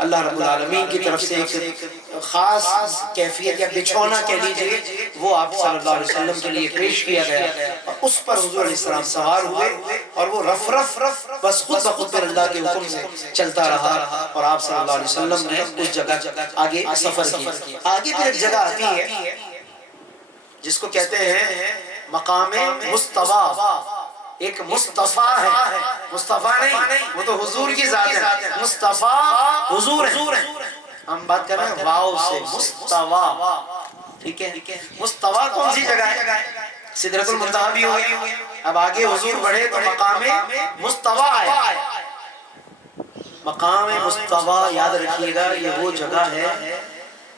اللہ رب العالمین کی طرف سے ایک خاص کیفیت یا بچھونا کہہ لیجئے، وہ آپ صلی اللہ علیہ وسلم کے لیے پیش کیا گیا اور اس پر حضور علیہ السلام سوار ہوئے اور وہ رف بس خود بخود پر اللہ کے حکم سے چلتا رہا اور آپ صلی اللہ علیہ وسلم نے اس جگہ آگے سفر کیا۔ آگے پھر ایک جگہ آتی ہے جس کو کہتے ہیں مقام مصطفیٰ، ایک مصطفیٰ ہے، مصطفیٰ نہیں وہ تو حضور کی ذات ہے، مصطفیٰ حضور ہے، ہم بات کر رہے ہیں واو سے مصطفیٰ، ٹھیک ہے؟ مصطفیٰ کون سی جگہ ہے؟ سدرۃ المنتہا بھی ہوئی، اب آگے حضور بڑھے تو مقام مصطفیٰ ہے۔ مقام مصطفیٰ یاد رکھیے گا یہ وہ جگہ ہے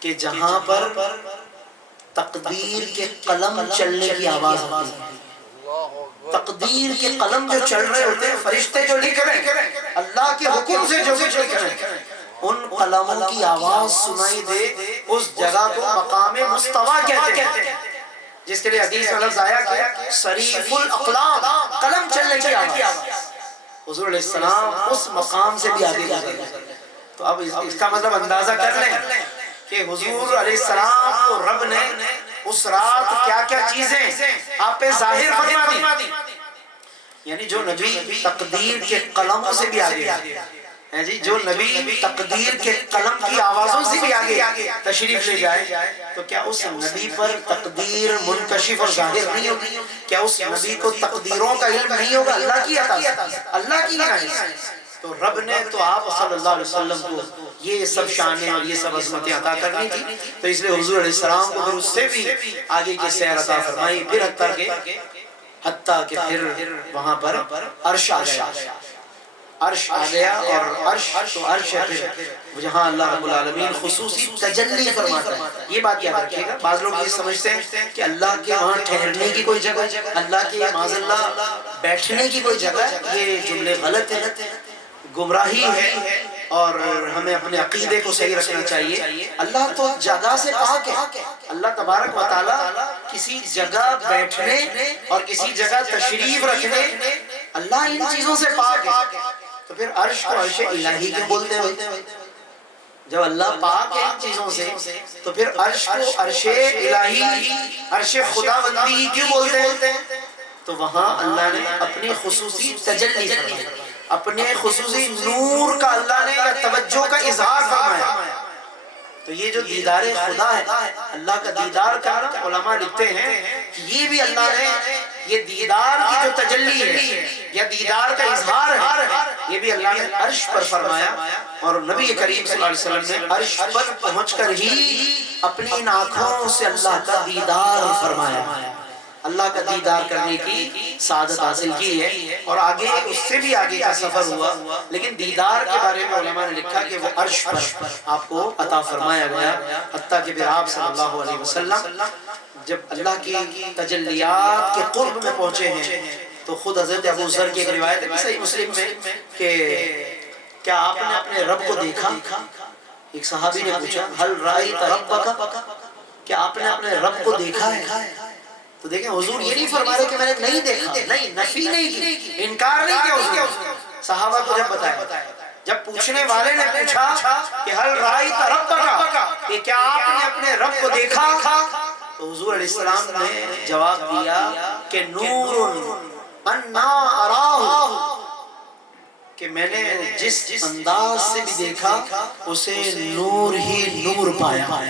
کہ جہاں پر تقدیر کے قلم چلنے کی آواز ہوتی ہے، تقدیر کے قلم جو چل رہے ہوتے ہیں، فرشتے جو لکھ رہے ہیں اللہ کے حکم سے جو کچھ لکھ رہے ہیں، ان قلموں کی آواز سنائی دے، اس جگہ کو مقام مصطفیٰ کہتے ہیں، جس کے لیے حدیث میں لفظ آیا کہ صریف الاقلام، قلم چلنے کی آواز۔ حضور علیہ السلام اس مقام سے بھی آگے گزر گئے۔ تو اب اس کا مطلب اندازہ کر لیں کہ حضور علیہ السلام کو رب نے اس رات کیا کیا چیزیں آپ پہ ظاہر فرما دی، یعنی جو نبی تقدیر کے قلم سے بھی آگے ہے جی، جو نبی تقدیر کے قلم کی آوازوں سے بھی آگے تشریف لے جائے تو کیا اس نبی پر تقدیر منکشف اور ظاہر نہیں ہوگی؟ کیا اس نبی کو تقدیروں کا علم نہیں ہوگا؟ اللہ کی عطا، اللہ کی عنایت، تو رب نے تو آپ صلی اللہ علیہ وسلم کو یہ سب شانیں اور یہ سب عظمتیں عطا کرنی تھی، تو اس لئے حضور علیہ السلام کو پھر اس سے بھی آگے کی سیر عطا فرمائی، پھر حتیٰ کہ پھر وہاں پر عرش آ گیا، عرش آ گیا، اور عرش تو عرش ہے پھر جہاں اللہ رب العالمین خصوصی تجلی فرماتا ہے۔ یہ بات یاد رکھیے گا، بعض لوگ یہ سمجھتے ہیں کہ اللہ کے وہاں ٹھہرنے کی کوئی جگہ، اللہ کے معاذ اللہ بیٹھنے کی کوئی جگہ، یہ جملے غلط ہیں، گمراہی ہے، اور ہمیں اپنے عقیدے کو صحیح رکھنا چاہیے۔ اللہ تو جگہ سے پاک ہے، اللہ تبارک و تعالی کسی جگہ بیٹھنے اور کسی جگہ تشریف رکھنے، اللہ ان چیزوں سے پاک ہے۔ تو پھر عرش کو عرش الہی کیوں بولتے ہیں؟ جب اللہ پاک ہے ان چیزوں سے، تو پھر عرش کو عرش الہی، عرش خداوندی کیوں بولتے ہیں؟ تو وہاں اللہ نے اپنی خصوصی تجلی فرمائی، اپنے خصوصی نور کا اللہ نے یا توجہ کا اظہار فرمایا۔ تو یہ جو دیدار خدا ہے، اللہ کا دیدار کرنا، علماء لکھتے ہیں کہ یہ بھی اللہ نے، یہ دیدار کی جو تجلی ہے یا دیدار کا اظہار ہے، یہ بھی اللہ نے عرش پر فرمایا، اور نبی کریم صلی اللہ علیہ وسلم نے عرش پر پہنچ کر ہی اپنی ان آنکھوں سے اللہ کا دیدار فرمایا، اللہ کا دیدار کرنے کی سعادت حاصل کی ہے، اور آگے اس سے بھی آگے کا سفر ہوا، لیکن دیدار کے بارے میں علماء نے لکھا کہ وہ عرش پر آپ کو عطا فرمایا گیا، حتیٰ کہ پھر آپ صلی اللہ علیہ وسلم جب اللہ کی تجلیات کے قرب میں پہنچے ہیں، تو خود حضرت ابو ذر کی ایک روایت ہے صحیح مسلم میں کہ کیا آپ نے اپنے رب کو دیکھا؟ ایک صحابی نے پوچھا ہل رأیت ربک، کیا آپ نے اپنے رب کو دیکھا ہے؟ تو دیکھیں حضور یہ نہیں فرما رہے کہ میں نے نہیں دیکھا، نہیں، نفی نہیں کی، انکار نہیں کیا حضور، صحابہ کو جب بتایا، جب پوچھنے والے نے پوچھا کہ ہل رأیت ربک، کہ کیا آپ نے اپنے رب کو دیکھا، تو حضور علیہ السلام نے جواب دیا کہ نور انا اراہ، کہ میں نے جس انداز سے بھی دیکھا اسے نور ہی نور پایا،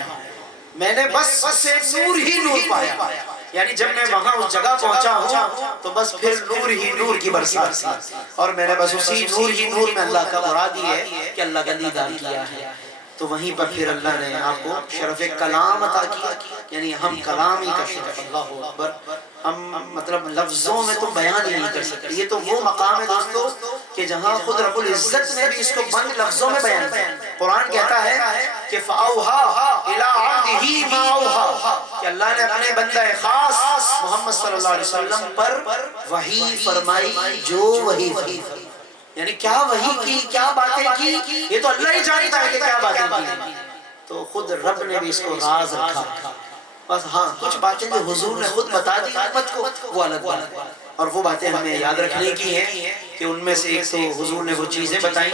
میں نے بس اسے نور ہی نور پایا، یعنی جب میں وہاں اس جگہ پہنچا ہوں تو بس پھر نور ہی نور کی برسات تھی، اور میں نے بس اسی نور ہی نور میں اللہ کا مراد ہے کہ اللہ کا دیدار کیا ہے۔ تو وہیں پر پھر اللہ نے آپ کو شرف کلام عطا کیا، یعنی ہم کلام ہی کا شرف، اللہ اکبر، ہم مطلب لفظوں میں تو بیان ہی نہیں کر سکتے۔ یہ تو وہ مقام ہے دوستو کہ جہاں خود رب العزت نے بھی اس کو بند لفظوں میں بیان کیا۔ قرآن کہتا ہے کہ فَأَوْحَا إِلَىٰ عَبْدِهِ مَا أَوْحَا، کہ اللہ نے اپنے بندہ خاص محمد صلی اللہ علیہ وسلم پر وحی فرمائی جو وحی فرمائی، یعنی کیا وحی کی، کیا باتیں کی، یہ تو اللہ ہی جانتا ہے کہ کیا باتیں کی، تو خود رب نے بھی اس کو راز رکھا۔ بس ہاں کچھ باتیں جو حضور نے خود بتا دی امت کو، وہ الگ بات ہے، اور وہ باتیں ہمیں یاد رکھنے کی ہیں کہ ان میں سے ایک تو حضور نے وہ چیزیں بتائیں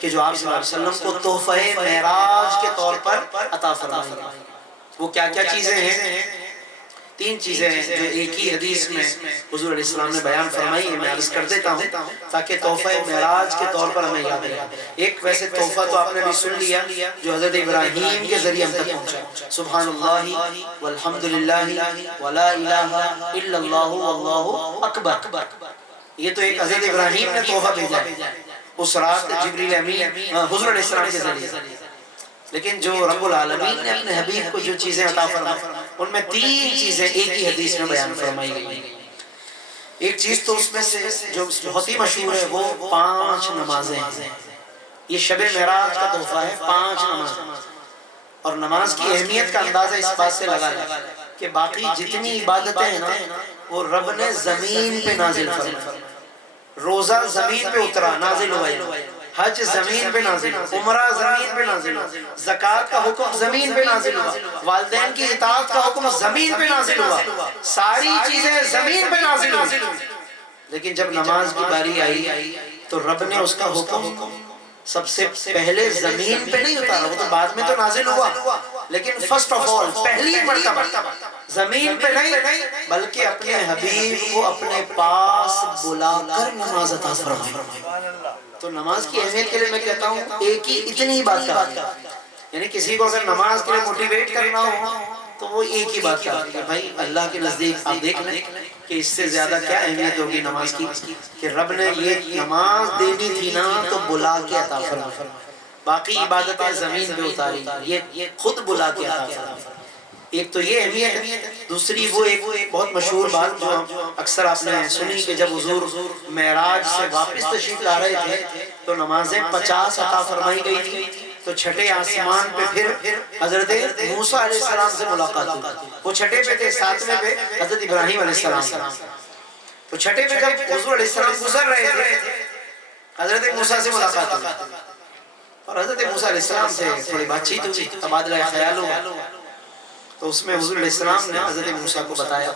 کہ جو آپ صلی اللہ علیہ وسلم کو تحفہ معراج کے طور پر عطا فرمائی۔ وہ کیا کیا چیزیں ہیں؟ 3 چیزیں ہیں جو ایک ہی حدیث میں حضور علیہ السلام نے بیان فرمائی، میں عرض کر دیتا ہوں تاکہ تحفہ معراج کے طور پر ہمیں یاد رہے۔ ایک ویسے تحفہ تو آپ نے بھی سن لیا جو حضرت ابراہیم کے ذریعے ہم تک پہنچا، سبحان اللہ والحمدللہ ولا الہ الا اللہ واللہ اکبر، یہ تو ایک حضرت ابراہیم نے تحفہ بھیجا اس رات جبریل امین حضور علیہ السلام کے ذریعے۔ لیکن جو رب العالمین نے اپنے حبیب کو جو چیزیں عطا فرمائی ان میں 3 چیزیں ایک ہی حدیث میں بیان فرمائی گئی۔ ایک چیز تو اس میں سے جو بہت ہی مشہور ہے وہ 5 نمازیں ہیں، یہ شب معراج کا تحفہ ہے، 5 نمازیں، اور نماز کی اہمیت کا اندازہ اس بات سے لگا ہے کہ باقی جتنی عبادتیں ہیں نا وہ رب نے زمین پہ نازل فرمائی، روزہ زمین پہ اترا نازل ہوا، حج زمین پہ نازل ہوا، عمرہ زمین پہ نازل ہوا، زکوٰۃ کا حکم زمین پہ نازل ہوا، والدین کی اطاعت کا حکم زمین پہ نازل ہوا، ساری چیزیں زمین پہ نازل ہوئی، لیکن جب نماز کی باری آئی تو رب نے اس کا حکم سب سے پہلے زمین پہ نہیں اتارا، وہ تو بعد میں تو نازل ہوا، لیکن فرسٹ آف آل پہلی مرتبہ زمین پہ نہیں بلکہ اپنے حبیب کو اپنے پاس بلا کر نماز عطا فرمائی۔ تو نماز کی اہمیت کے لیے میں کہتا ہوں ایک ہی اتنی بات کا، یعنی کسی کو اگر نماز کے لیے موٹیویٹ کرنا ہو تو وہ ایک ہی بات کہا کہ بھائی اللہ کے نزدیک آپ دیکھ لیں کہ اس سے زیادہ کیا اہمیت ہوگی نماز کی، کہ رب نے یہ نماز دینی تھی نا تو بلا کے عطا فرمائی، باقی عبادتیں زمین پہ اتاری، یہ خود بلا کے عطا فرمائی۔ ایک تو یہ اہمیت ہے، دوسری وہ ایک بہت مشہور بات جو اکثر آپ نے سنی کہ جب حضور معراج سے واپس تشریف لا رہے تھے تو نمازیں 50 عطا فرمائی گئی تھی، تو چھٹے آسمان پہ پھر حضرت موسیٰ علیہ السلام سے ملاقات ہوئی، وہ چھٹے پہ تھے، 7ویں پہ حضرت ابراہیم علیہ السلام، تو چھٹے پہ جب حضور علیہ السلام گزر رہے تھے حضرت موسیٰ سے ملاقات ہوئی، اور حضرت موسیٰ علیہ السلام سے تھوڑی بات چیت ہوئی، تبادلہ خیال ہوا، تو اس میں حضور علیہ السلام نے حضرت موسیٰ کو بتایا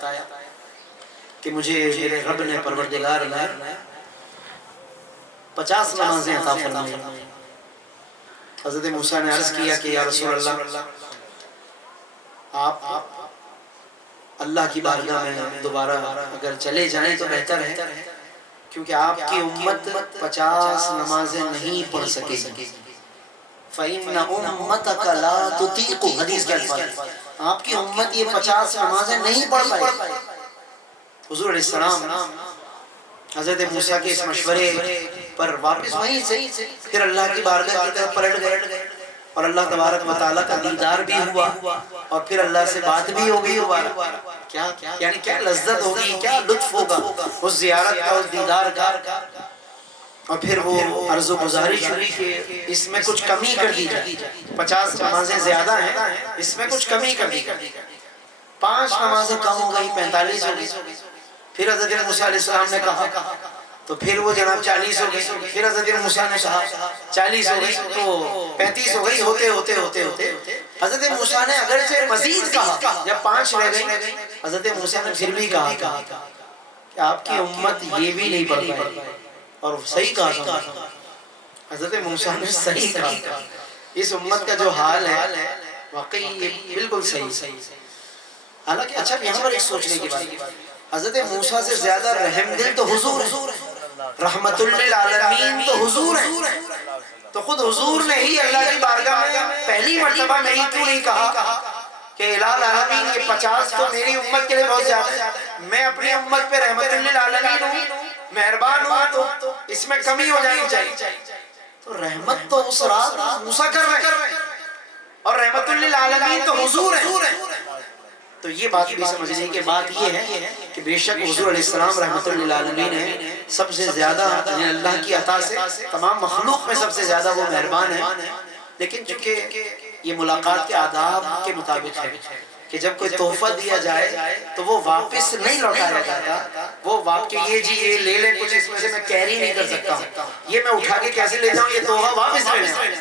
کہ مجھے میرے رب نے پروردگار نے 50 نمازیں عطا فرمائی۔ حضرت موسیٰ نے عرض کیا کہ یا رسول اللہ، آپ اللہ کی بارگاہ میں دوبارہ اگر چلے جائیں تو بہتر ہے، کیونکہ آپ کی امت 50 نمازیں نہیں پڑھ سکے گی۔ فَإِنَّ أُمَّتَكَ لَا تُطِيقُ، حدیث کے الفاظ، آپ کی امت یہ 50 نمازیں نہیں پڑھ پائے۔ حضور علیہ السلام حضرت موسیٰ کے اس مشورے پر واپس وہیں سے پھر اللہ کی بارگاہ کی طرف پلٹ گئے، اور اللہ تبارک و تعالیٰ کا دیدار بھی ہوا، اور پھر اللہ سے بات بھی ہوگی دوبارہ، یعنی کیا لذت ہوگی، کیا لطف ہوگا اس زیارت کا، اس دیدار کا، اور پھر وہ عرض و گزارش ہوئی کہ اس میں کچھ کمی کر دی جائے، 50 نمازیں زیادہ ہیں، اس میں کچھ کمی کر دی جائے، 5 نمازیں کم ہو گئی، 45 ہو گئی، پھر حضرت موسیٰ علیہ السلام نے کہا تو پھر وہ جناب 40 ہو گئی، پھر حضرت موسیٰ نے کہا 40 ہو گئی تو 35 ہو گئی، ہوتے حضرت موسیٰ نے اگرچہ مزید کہا، جب 5 رہ گئی حضرت موسیٰ نے پھر بھی کہا کہ آپ کی امت یہ بھی نہیں پڑھ پائے، اور صحیح کہا، حضرت موسیٰ نے صحیح کہا، اس امت کا جو حال ہے واقعی یہ بالکل صحیح۔ حالانکہ اچھا یہاں پر ایک سوچنے کی بات، حضرت موسیٰ سے زیادہ رحم دل تو حضور ہے، رحمت للعالمین تو حضور ہے، تو خود حضور نے ہی اللہ کی بارگاہ میں پہلی مرتبہ میں ہی کیوں نہیں کہا کہ الہ العالمین یہ 50 تو میری امت کے لئے بہت زیادہ ہے، میں اپنی امت پہ رحمت للعالمین ہوں، مہربان ہوں، تو اس میں کمی ہو جانی چاہیے، تو رحمت تو اس رات موسیٰ کر رہے ہیں، اور رحمت للعالمین تو حضور ہے، تو یہ بات بھی سمجھنے کی بات یہ ہے کہ بے شک حضور علیہ السلام رحمت للعالمین ہے، سب سے زیادہ اللہ کی عطا سے تمام مخلوق میں سب سے زیادہ وہ مہربان ہے، لیکن چونکہ یہ ملاقات کے آداب کے مطابق ہے کہ جب کوئی تحفہ دیا جائے تو وہ واپس نہیں لوٹایا جاتا، وہ واقعی یہ لے لیں کچھ، اس میں سے میں کیری نہیں کر سکتا ہوں، یہ میں اٹھا کے کیسے لے جاؤں، یہ تحفہ واپس لے لیں،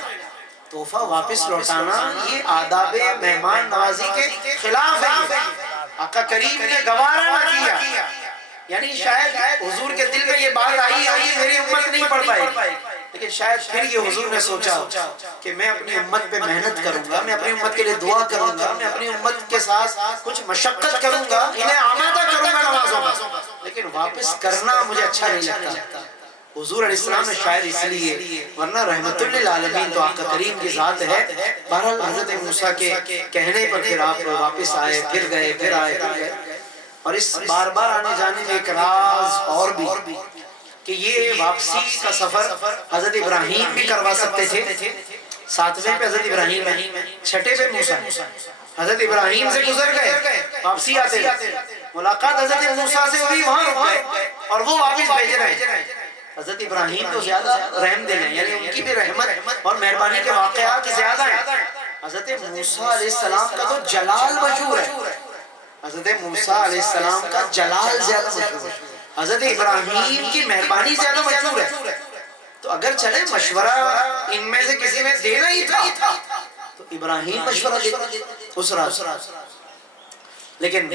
تحفہ واپس لوٹانا یہ آداب مہمان نوازی کے خلاف ہے، آقا کریم نے گوارا نہ کیا، یعنی شاید حضور کے دل میں یہ بات آئی ہوگی میری امت نہیں پڑھ پائی، لیکن شاید پھر یہ حضور نے سوچا کہ میں اپنی امت پہ محنت کروں گا، میں اپنی امت کے لیے دعا کروں گا، میں اپنی امت کے ساتھ کچھ مشقت کروں گا، انہیں آمادہ کروں گا نمازوں میں، لیکن واپس کرنا مجھے اچھا نہیں لگتا۔ حضور علیہ السلام نے شاید اس لیے، ورنہ رحمت للعالمین تو آقا کریم کی ذات ہے، بہرحال حضرت موسیٰ کے کہنے پر پھر آپ واپس آئے، پھر گئے، پھر آئے، پھر گئے، اور اس بار بار آنے جانے میں ایک راز اور بھی کہ یہ واپسی کا سفر حضرت ابراہیم بھی کروا سکتے تھے، 7ویں پہ حضرت ابراہیم ہے، 6ٹے پہ موسیٰ، حضرت ابراہیم سے گزر گئے، واپسی آتے ملاقات حضرت موسیٰ سے ہوئی، وہاں رک گئے، اور وہ واپس بھیج رہے ہیں۔ حضرت ابراہیم تو زیادہ رحم دل ہیں، یعنی ان کی بھی رحمت اور مہربانی کے واقعات زیادہ ہیں، حضرت موسیٰ علیہ السلام کا تو جلال مشہور ہے، حضرت موسیٰ علیہ السلام کا جلال زیادہ مشہور ہے، حضرت ابراہیم کی مہربانی زیادہ مشہور ہے، تو اگر چلے مشورہ ان میں سے کسی نے دینا ہی تھا تو ابراہیم مشورہ دیتے اس راز، لیکن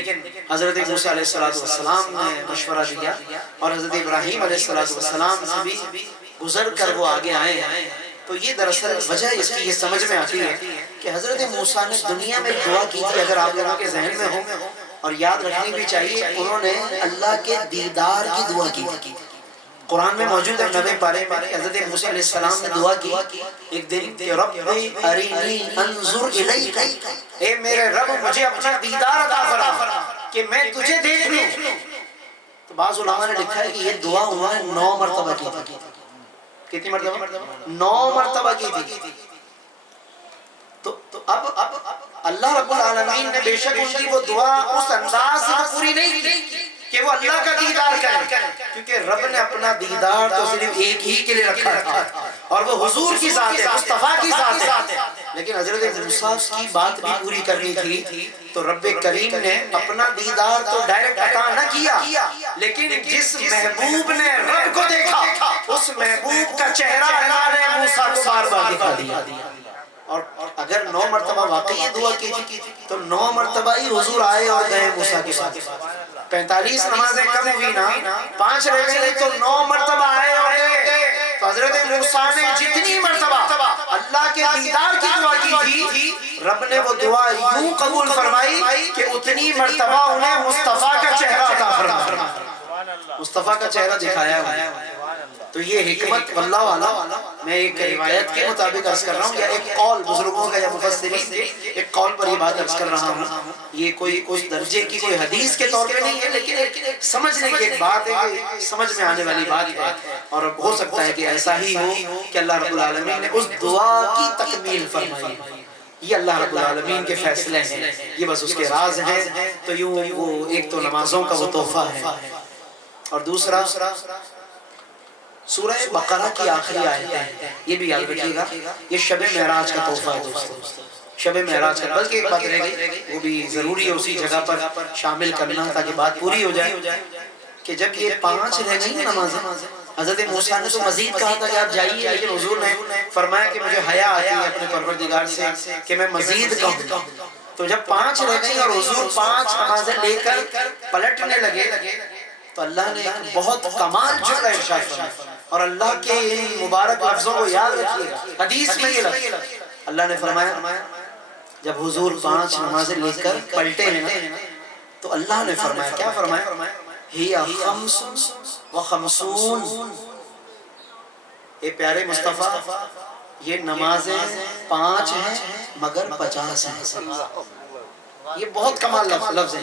حضرت موسیٰ علیہ السلام نے مشورہ دیا، اور حضرت ابراہیم علیہ السلام سے بھی گزر کر وہ آگے آئے ہیں، تو یہ دراصل وجہ اس کی یہ سمجھ میں آتی ہے کہ حضرت موسیٰ نے دنیا میں دعا کی تھی، اگر آپ لوگوں کے ذہن میں ہو اور یاد رکھنی بھی چاہیے، انہوں نے اللہ کے دیدار کی دعا کی تھی، قرآن میں موجود ہے 90 پارے میں حضرت موسیٰ علیہ السلام نے دعا کی ایک دن کہ رب ارینی انظر الیک، اے میرے رب مجھے اپنا دیدار عطا فرما کہ میں تجھے دیکھ لوں۔ تو بعض علماء نے لکھا ہے کہ یہ دعا انہوں نے 9 مرتبہ کی تھی۔ کتنی مرتبہ؟ 9 مرتبہ کی تھی۔ تو اب اللہ رب العالمین نے بے شک ان کی وہ دعا اس انداز سے پوری نہیں کی کہ وہ اللہ کا دیدار کریں، کیونکہ رب نے اپنا دیدار تو صرف ایک ہی کے لیے رکھا تھا اور وہ حضور کی ذات ہے، مصطفیٰ کی ذات ہے، لیکن حضرت موسیٰ کی بات بھی پوری کرنی تھی تو رب کریم نے اپنا دیدار تو ڈائریکٹ عطا نہ کیا، لیکن جس محبوب نے رب کو دیکھا اس محبوب کا چہرہ اللہ نے موسیٰ کو بار بار دکھا دیا۔ اور اگر 9 مرتبہ واقعی یہ دعا کی تھی تو 9 مرتبہ ہی حضور آئے اور گئے موسیٰ کے ساتھ۔ 45 نمازیں کم ہوئی نا، 5 رہ گئی تو 9 مرتبہ آئے اور گئے۔ تو حضرت موسیٰ نے جتنی مرتبہ اللہ کے دیدار کی دعا کی تھی، رب نے وہ دعا یوں قبول فرمائی کہ اتنی مرتبہ انہیں مصطفیٰ کا چہرہ عطا فرمایا، مصطفیٰ کا چہرہ دکھایا ہوا۔ تو یہ حکمت واللہ والا میں ایک روایت کے مطابق عرض کر رہا ہوں یا ایک قول بزرگوں کا یا مفسرین کے ایک قول پر یہ بات عرض کر رہا ہوں۔ یہ کوئی اس درجے کی کوئی حدیث کے طور پہ نہیں ہے، لیکن ایک سمجھنے کی ایک بات ہے کہ سمجھ میں آنے والی بات ہے، اور ہو سکتا ہے کہ ایسا ہی ہو کہ اللہ رب العالمین نے اس دعا کی تکمیل فرمائی۔ یہ اللہ رب العالمین کے فیصلے ہیں، یہ بس اس کے راز ہیں۔ تو یوں وہ ایک تو نمازوں کا وہ تحفہ ہے، اور دوسرا سورہ بقرہ کی آخری آیتیں ہیں، یہ بھی یاد رکھیے گا، یہ شب معراج کا تحفہ ہے دوستو، شب معراج کا۔ بلکہ ایک بات رہ گئی، وہ بھی ضروری ہے اسی جگہ پر شامل کرنا تاکہ بات پوری ہو جائے، کہ جب یہ 5 رہ گئی نمازیں، حضرت موسیٰ نے تو مزید کہا تھا کہ آپ جائیے، لیکن حضور نے فرمایا کہ مجھے حیا آتی ہے اپنے پروردگار سے کہ میں مزید کہوں۔ تو جب 5 رہ گئی اور حضور 5 نمازیں لے کر پلٹنے لگے تو اللہ نے ایک بہت کمال جملہ ارشاد فرمایا، اور اللہ کے ان مبارک لفظوں کو یاد رکھیے گا، حدیث میں یہ لفظ اللہ نے فرمایا جب حضور 5 نمازیں لے کر پلٹے ہیں تو اللہ نے فرمایا، کیا فرمایا؟ ہی 5 و 50، اے پیارے مصطفیٰ یہ نمازیں 5 ہیں مگر 50 ہیں۔ یہ بہت کمال لفظ ہے،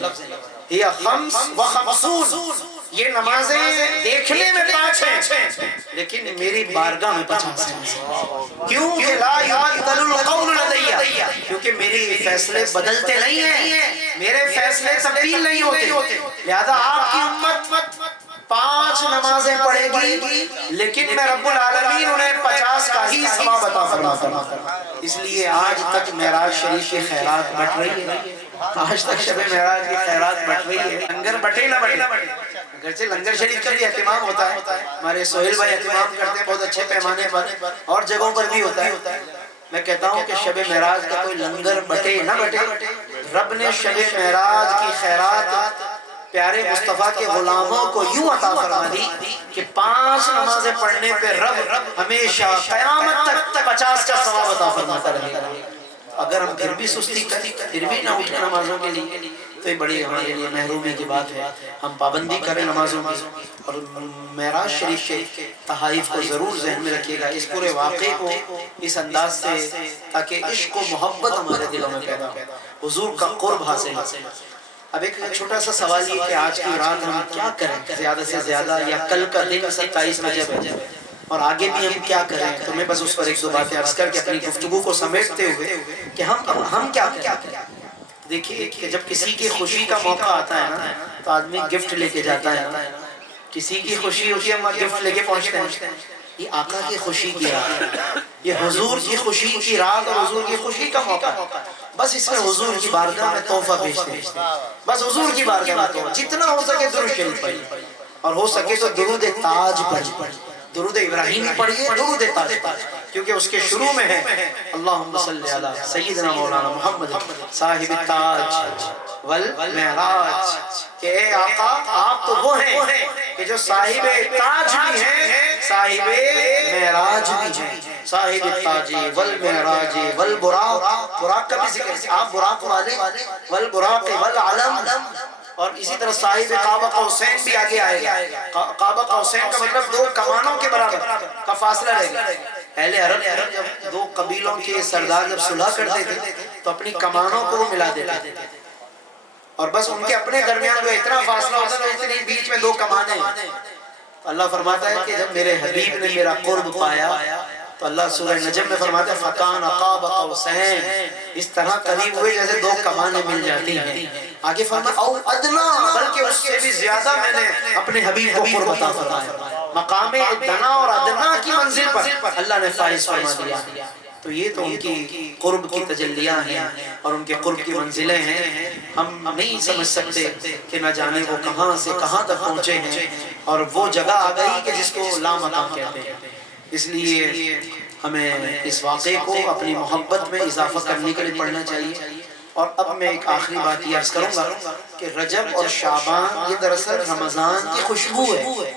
ہی 5 و 50، یہ نمازیں دیکھنے میں 5 ہیں لیکن میری بارگاہ میں 50 ہیں۔ کیوں کہ لا یبدل القول لدی، کیونکہ میرے فیصلے بدلتے نہیں ہیں، میرے فیصلے تبدیل نہیں ہوتے، لہذا آپ کی امت 5 نمازیں پڑھے گی لیکن میں رب العالمین انہیں 50 کا ہی ثواب عطا فرماتا ہوں۔ اس لیے آج تک معراج شریف کی خیرات بٹ رہی ہے، آج تک شب معراج کی خیرات بٹ رہی ہے، لنگر بٹے نہ بٹے، اگرچہ لنگر شریف کا بھی اہتمام ہوتا ہے، ہمارے سہیل بھائی اہتمام کرتے ہیں بہت اچھے پیمانے پر، اور جگہوں پر بھی ہوتا ہے۔ میں کہتا ہوں کہ شب معراج کا کوئی لنگر بٹے نہ بٹے، رب نے شب معراج کی خیرات پیارے مصطفیٰ کے غلاموں کو یوں عطا فرما دی کہ 5 نمازیں پڑھنے پہ رب ہمیشہ قیامت تک 50 کا ثواب عطا فرماتا رہے گا۔ اگر ہم پھر بھی سستی کریں، پھر بھی نہ اٹھیں نمازوں کے لیے، تو یہ بڑی ہمارے لیے محرومی کی بات ہے۔ ہم پابندی کریں نمازوں کی، اور معراج شریف کے تحائف کو ضرور ذہن میں رکھیے گا، اس پورے واقعے کو اس انداز سے، تاکہ عشق و محبت ہمارے دلوں میں پیدا ہو، حضور کا قرب حاصل ہو۔ اب ایک چھوٹا سا سوال یہ کہ آج کی رات ہم کیا کریں زیادہ سے زیادہ، یا کل کا دن 27 رجب ہے اور آگے بھی ہم کیا کریں؟ تو میں بس اس پر 1-2 باتیں عرض کر کے اپنی گفتگو کو سمیٹتے ہوئے کہ ہم کیا کریں۔ دیکھیے کہ جب کسی کی خوشی کا موقع آتا ہے نا تو آدمی گفٹ لے کے جاتا ہے نا، کسی کی خوشی ہوتی ہے ہم گفٹ لے کے پہنچتے ہیں۔ یہ آقا کی خوشی کی رات ہے، یہ حضور کی خوشی کی رات اور حضور کی خوشی کا موقع ہے، بس اس میں حضور کی بارگاہ میں تحفہ بھیجتے ہیں، بس حضور کی بارگاہ میں تحفہ، جتنا ہو سکے درود شریف پڑھیے، اور ہو سکے تو درود تاج پڑھیے، درود ابراہیمی پڑھیے، درود تاج پڑھیے، کیونکہ اس کے شروع میں ہے اللہم صلی علی سیدنا مولانا محمد صاحب التاج والمعراج، کہ اے آقا آپ تو وہ ہیں کہ جو صاحب تاج بھی ہیں، صاحب معراج بھی ہیں، صاحب التاج والمعراج والبراق، براق کا بھی ذکر ہے، آپ براق والے، والبراق والعلم، اور اسی طرح صاحب قاب قوسین بھی آگے آئے گا. قاب قوسین کا مطلب 2 کمانوں کے برابر کا فاصلہ رہے گا. اہل عرب جب 2 قبیلوں کے سردار جب صلح کرتے تھے تو اپنی کمانوں کو وہ ملا دیتے تھے اور بس ان کے اپنے درمیان جو اتنا فاصلہ ہوتا ہے اتنی بیچ میں 2 کمانیں ہیں. اللہ فرماتا ہے کہ جب میرے حبیب نے میرا قرب پایا تو اللہ سورہ نجم میں فرماتا ہے فَكَانَ قَابَ قَوْسَيْنِ، اس طرح قریب ہوئے جیسے 2 کمانیں مل جاتی ہیں. آگے فرمایا او ادنا، بلکہ اس سے بھی زیادہ میں نے اپنے حبیب کو قرب عطا فرمایا. مقام دنا اور ادنا کی منزل پر اللہ نے فائز فرما دیا. تو یہ تو ان کی قرب کی تجلیاں ہیں اور ان کے قرب کی منزلیں ہیں. ہم نہیں سمجھ سکتے کہ نہ جانے وہ کہاں سے کہاں تک پہنچے ہیں اور وہ جگہ آ گئی کہ جس کو لامکان کہتے ہیں. اس لیے ہمیں اس واقعے کو اپنی محبت میں اضافہ کرنے کے لیے پڑھنا چاہیے. اور اب میں ایک آخری بات یہ عرض کروں گا کہ رجب اور شعبان یہ دراصل رمضان کی خوشبو ہے.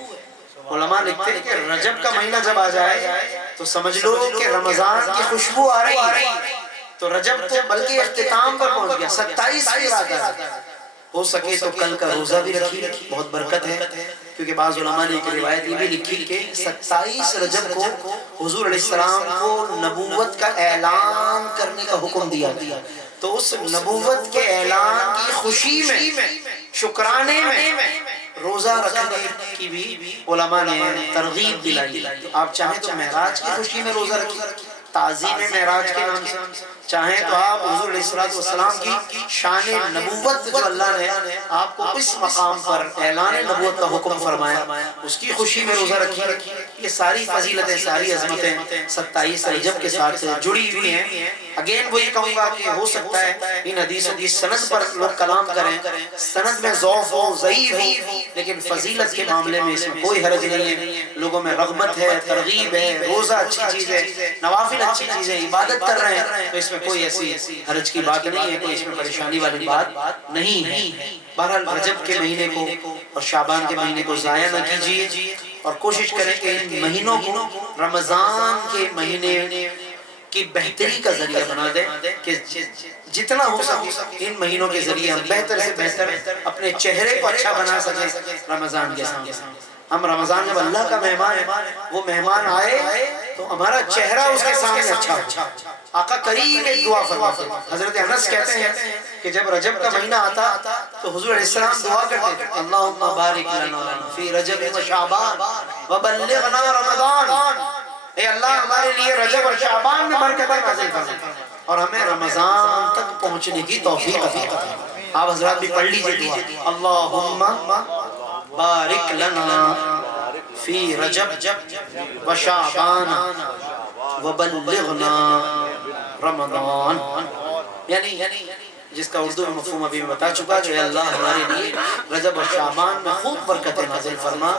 علماء لکھتے ہیں کہ رجب کا مہینہ جب آ جائے تو سمجھ لو کہ رمضان کی خوشبو آ رہی ہے. تو رجب تو بلکہ اختتام پر پہنچ گیا. 27 پھر آ گیا. ہو سکے تو کل کا روزہ بھی رکھیے، بہت برکت ہے. کیونکہ بعض علماء نے ایک روایت یہ بھی لکھی کہ 27 رجب کو حضور علیہ السلام کو نبوت کا اعلان کرنے کا حکم دیا گیا. تو اس نبوت کے اعلان کی خوشی میں، شکرانے میں روزہ رکھنے کی بھی علماء نے ترغیب دلائی. آپ چاہیں تو معراج کی خوشی میں روزہ رکھیے، تعظیم معراج کے نام سے. چاہیں تو آپ حضور علیہ السلام کی شان نبوت جو اللہ نے آپ کو اس مقام پر اعلان نبوت کا حکم فرمایا اس کی خوشی میں روزہ رکھیے. یہ ساری فضیلتیں، ساری عظمتیں 27 رجب کے ساتھ جڑی ہوئی ہیں. اگین وہ یہ کہوں گا کہ ہو سکتا ہے ان حدیثوں کی سند پر لوگ کلام کریں، سند میں ضعف ہو، ضعیف ہو، لیکن فضیلت کے معاملے میں اس میں کوئی حرج نہیں ہے. لوگوں میں رغبت ہے، ترغیب ہے، روزہ اچھی چیز ہے، نوافل اچھی چیز ہے، عبادت کر رہے ہیں تو اس میں کوئی ایسی حرج کی بات نہیں ہے، کوئی اس میں پریشانی والی بات نہیں ہے. بہرحال رجب کے مہینے کو اور شعبان کے مہینے کو ضائع نہ کیجیے اور کوشش کریں کہ ان مہینوں کو رمضان کے مہینے کی بہتری کا ذریعہ بنا دیں کہ جتنا ہو سکے ان مہینوں کے ذریعے ہم بہتر سے بہتر اپنے چہرے کو اچھا بنا سکیں رمضان کے سامنے. ہم رمضان جب اللہ کا مہمان ہے، وہ مہمان آئے تو ہمارا چہرہ اس کے سامنے اچھا ہو. آقا کریم ایک دعا فرماتے ہیں. حضرت انس کہتے ہیں کہ جب رجب کا مہینہ آتا تو حضور علیہ السلام دعا کرتے تھے اللہم بارک لنا فی رجب و شعبان وبلغنا رمضان. اے اللہ ہمارے لیے رجب اور شعبان میں برکتیں نازل فرما اور ہمیں رمضان تک پہنچنے کی توفیق عطا فرما. آپ حضرات بھی پڑھ لیجئے دعا اللہم بارک لنا فی رجب و شعبان وبلغنا رمضان. یعنی جس کا اردو میں مفہوم ابھی میں بتا چکا کہ اللہ ہمارے لیے رجب اور شعبان میں خوب برکتیں نازل فرما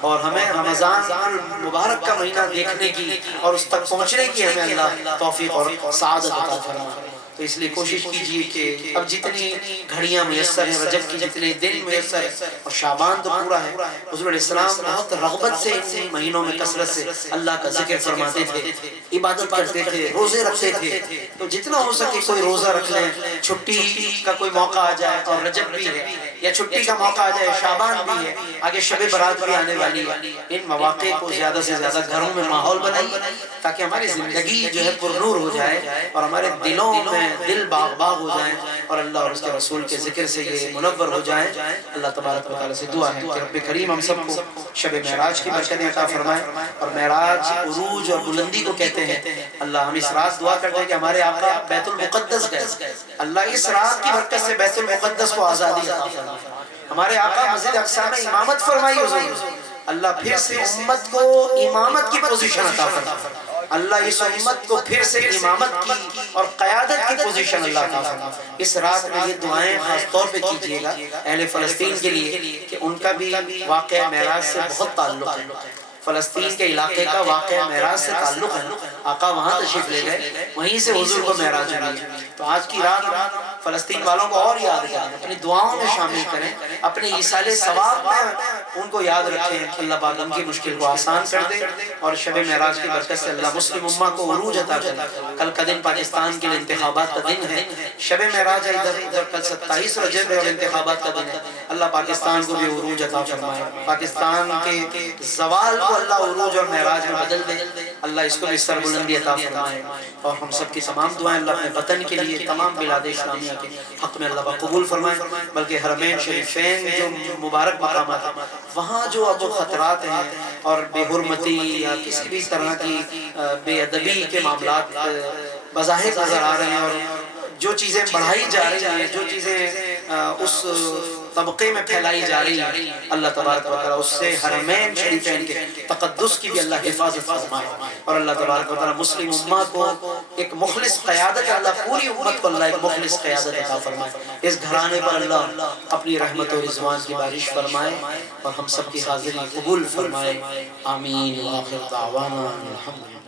اور ہمیں رمضان المبارک کا مہینہ دیکھنے کی اور اس تک پہنچنے کی ہمیں اللہ توفیق اور سعادت عطا فرما. تو اس لیے کوشش کیجئے کہ اب جتنی گھڑیاں میسر ہیں رجب کی، جتنے دن میسر ہیں اور شعبان تو پورا ہے، حضور علیہ السلام بہت رغبت سے ان مہینوں میں کثرت سے اللہ کا ذکر فرماتے تھے، عبادت کرتے تھے، روزے رکھتے تھے. تو جتنا ہو سکے کوئی روزہ رکھ لیں. چھٹی کا کوئی موقع آ جائے اور رجب بھی ہے یا چھٹی کا موقع آ جائے شعبان بھی ہے، آگے شب برات بھی آنے والی ہے، ان مواقع کو زیادہ سے زیادہ گھروں میں ماحول بنائیے تاکہ ہماری زندگی جو ہے پر نور ہو جائے اور ہمارے دلوں میں دل باغ باغ ہو جائیں اور اللہ اور اس کے رسول کے ذکر سے یہ منور ہو جائیں. اللہ تبارک و تعالیٰ سے دعا ہے کہ رب کریم ہم سب کو شب معراج کی برکتیں عطا فرمائے. اور معراج عروج اور بلندی کو کہتے ہیں. اللہ ہم اس رات دعا کرتے ہیں کہ ہمارے آقا بیت المقدس گئے، اللہ اس رات کی برکت سے بیت المقدس کو آزادی عطا فرمائے. ہمارے آقا مسجد اقصی میں امامت فرمائی حضور، اللہ پھر سے امت کو امامت کی پوزیشن عطا فرمائے. اللہ اس امت کو پھر سے امامت کی اور قیادت کی پوزیشن اللہ عطا فرمائے. اس رات میں یہ دعائیں خاص طور پہ کیجئے گا اہل فلسطین کے لیے کہ ان کا بھی واقعہ معراج سے بہت تعلق ہے. فلسطین کے علاقے کا واقعہ معراج سے تعلق ہے، آقا وہاں تشریف لے گئے، وہیں سے حضور کو معراج ہوئی۔ تو آج کی رات فلسطین والوں کو اور یاد کریں، اپنی دعاؤں میں شامل کریں، اپنے ایصال ثواب میں ان کو یاد رکھیں۔ اللہ پاک ان کی مشکل کو آسان کر دے، اور شب معراج کی برکت سے اللہ مسلم امہ کو عروج عطا کرے۔ کل کا دن پاکستان کے لیے انتخابات کا دن ہے، شب معراج ہے ادھر، کل 27 رجب ہے اور انتخابات کا دن ہے۔ اللہ پاکستان کو بھی عروج عطا فرمائے، پاکستان کے زوال کو اللہ عروج اور معراج میں بدل دے، اللہ اس کو بھی سربلندی عطا فرمائے۔ اور ہم سب کی تمام دعائیں اللہ اپنے وطن کے لیے، تمام بلاد اسلامیہ کے حق میں اللہ قبول فرمائے۔ بلکہ حرمین شریفین جو مبارک مقامات ہیں، وہاں جو اب خطرات ہیں اور بے حرمتی یا کسی بھی طرح کی بے ادبی کے معاملات بظاہر نظر آ رہے ہیں، اور جو چیزیں بڑھائی جا رہی ہیں، جو چیزیں اس طبقے میں پھیلائی جا رہی ہیں، اللہ تبارک و تعالیٰ اس سے حرمین شریفین کے تقدس کی بھی اللہ حفاظت فرمائے، اور اللہ تبارک و تعالیٰ مسلم امہ کو ایک مخلص قیادت، اللہ پوری امت کو اللہ ایک مخلص قیادت عطا فرمائے۔ اس گھرانے پر اللہ اپنی رحمت و رضوان کی بارش فرمائے، اور ہم سب کی حاضری قبول فرمائے۔ آمین۔ وآخر دعوانا الحمدللہ۔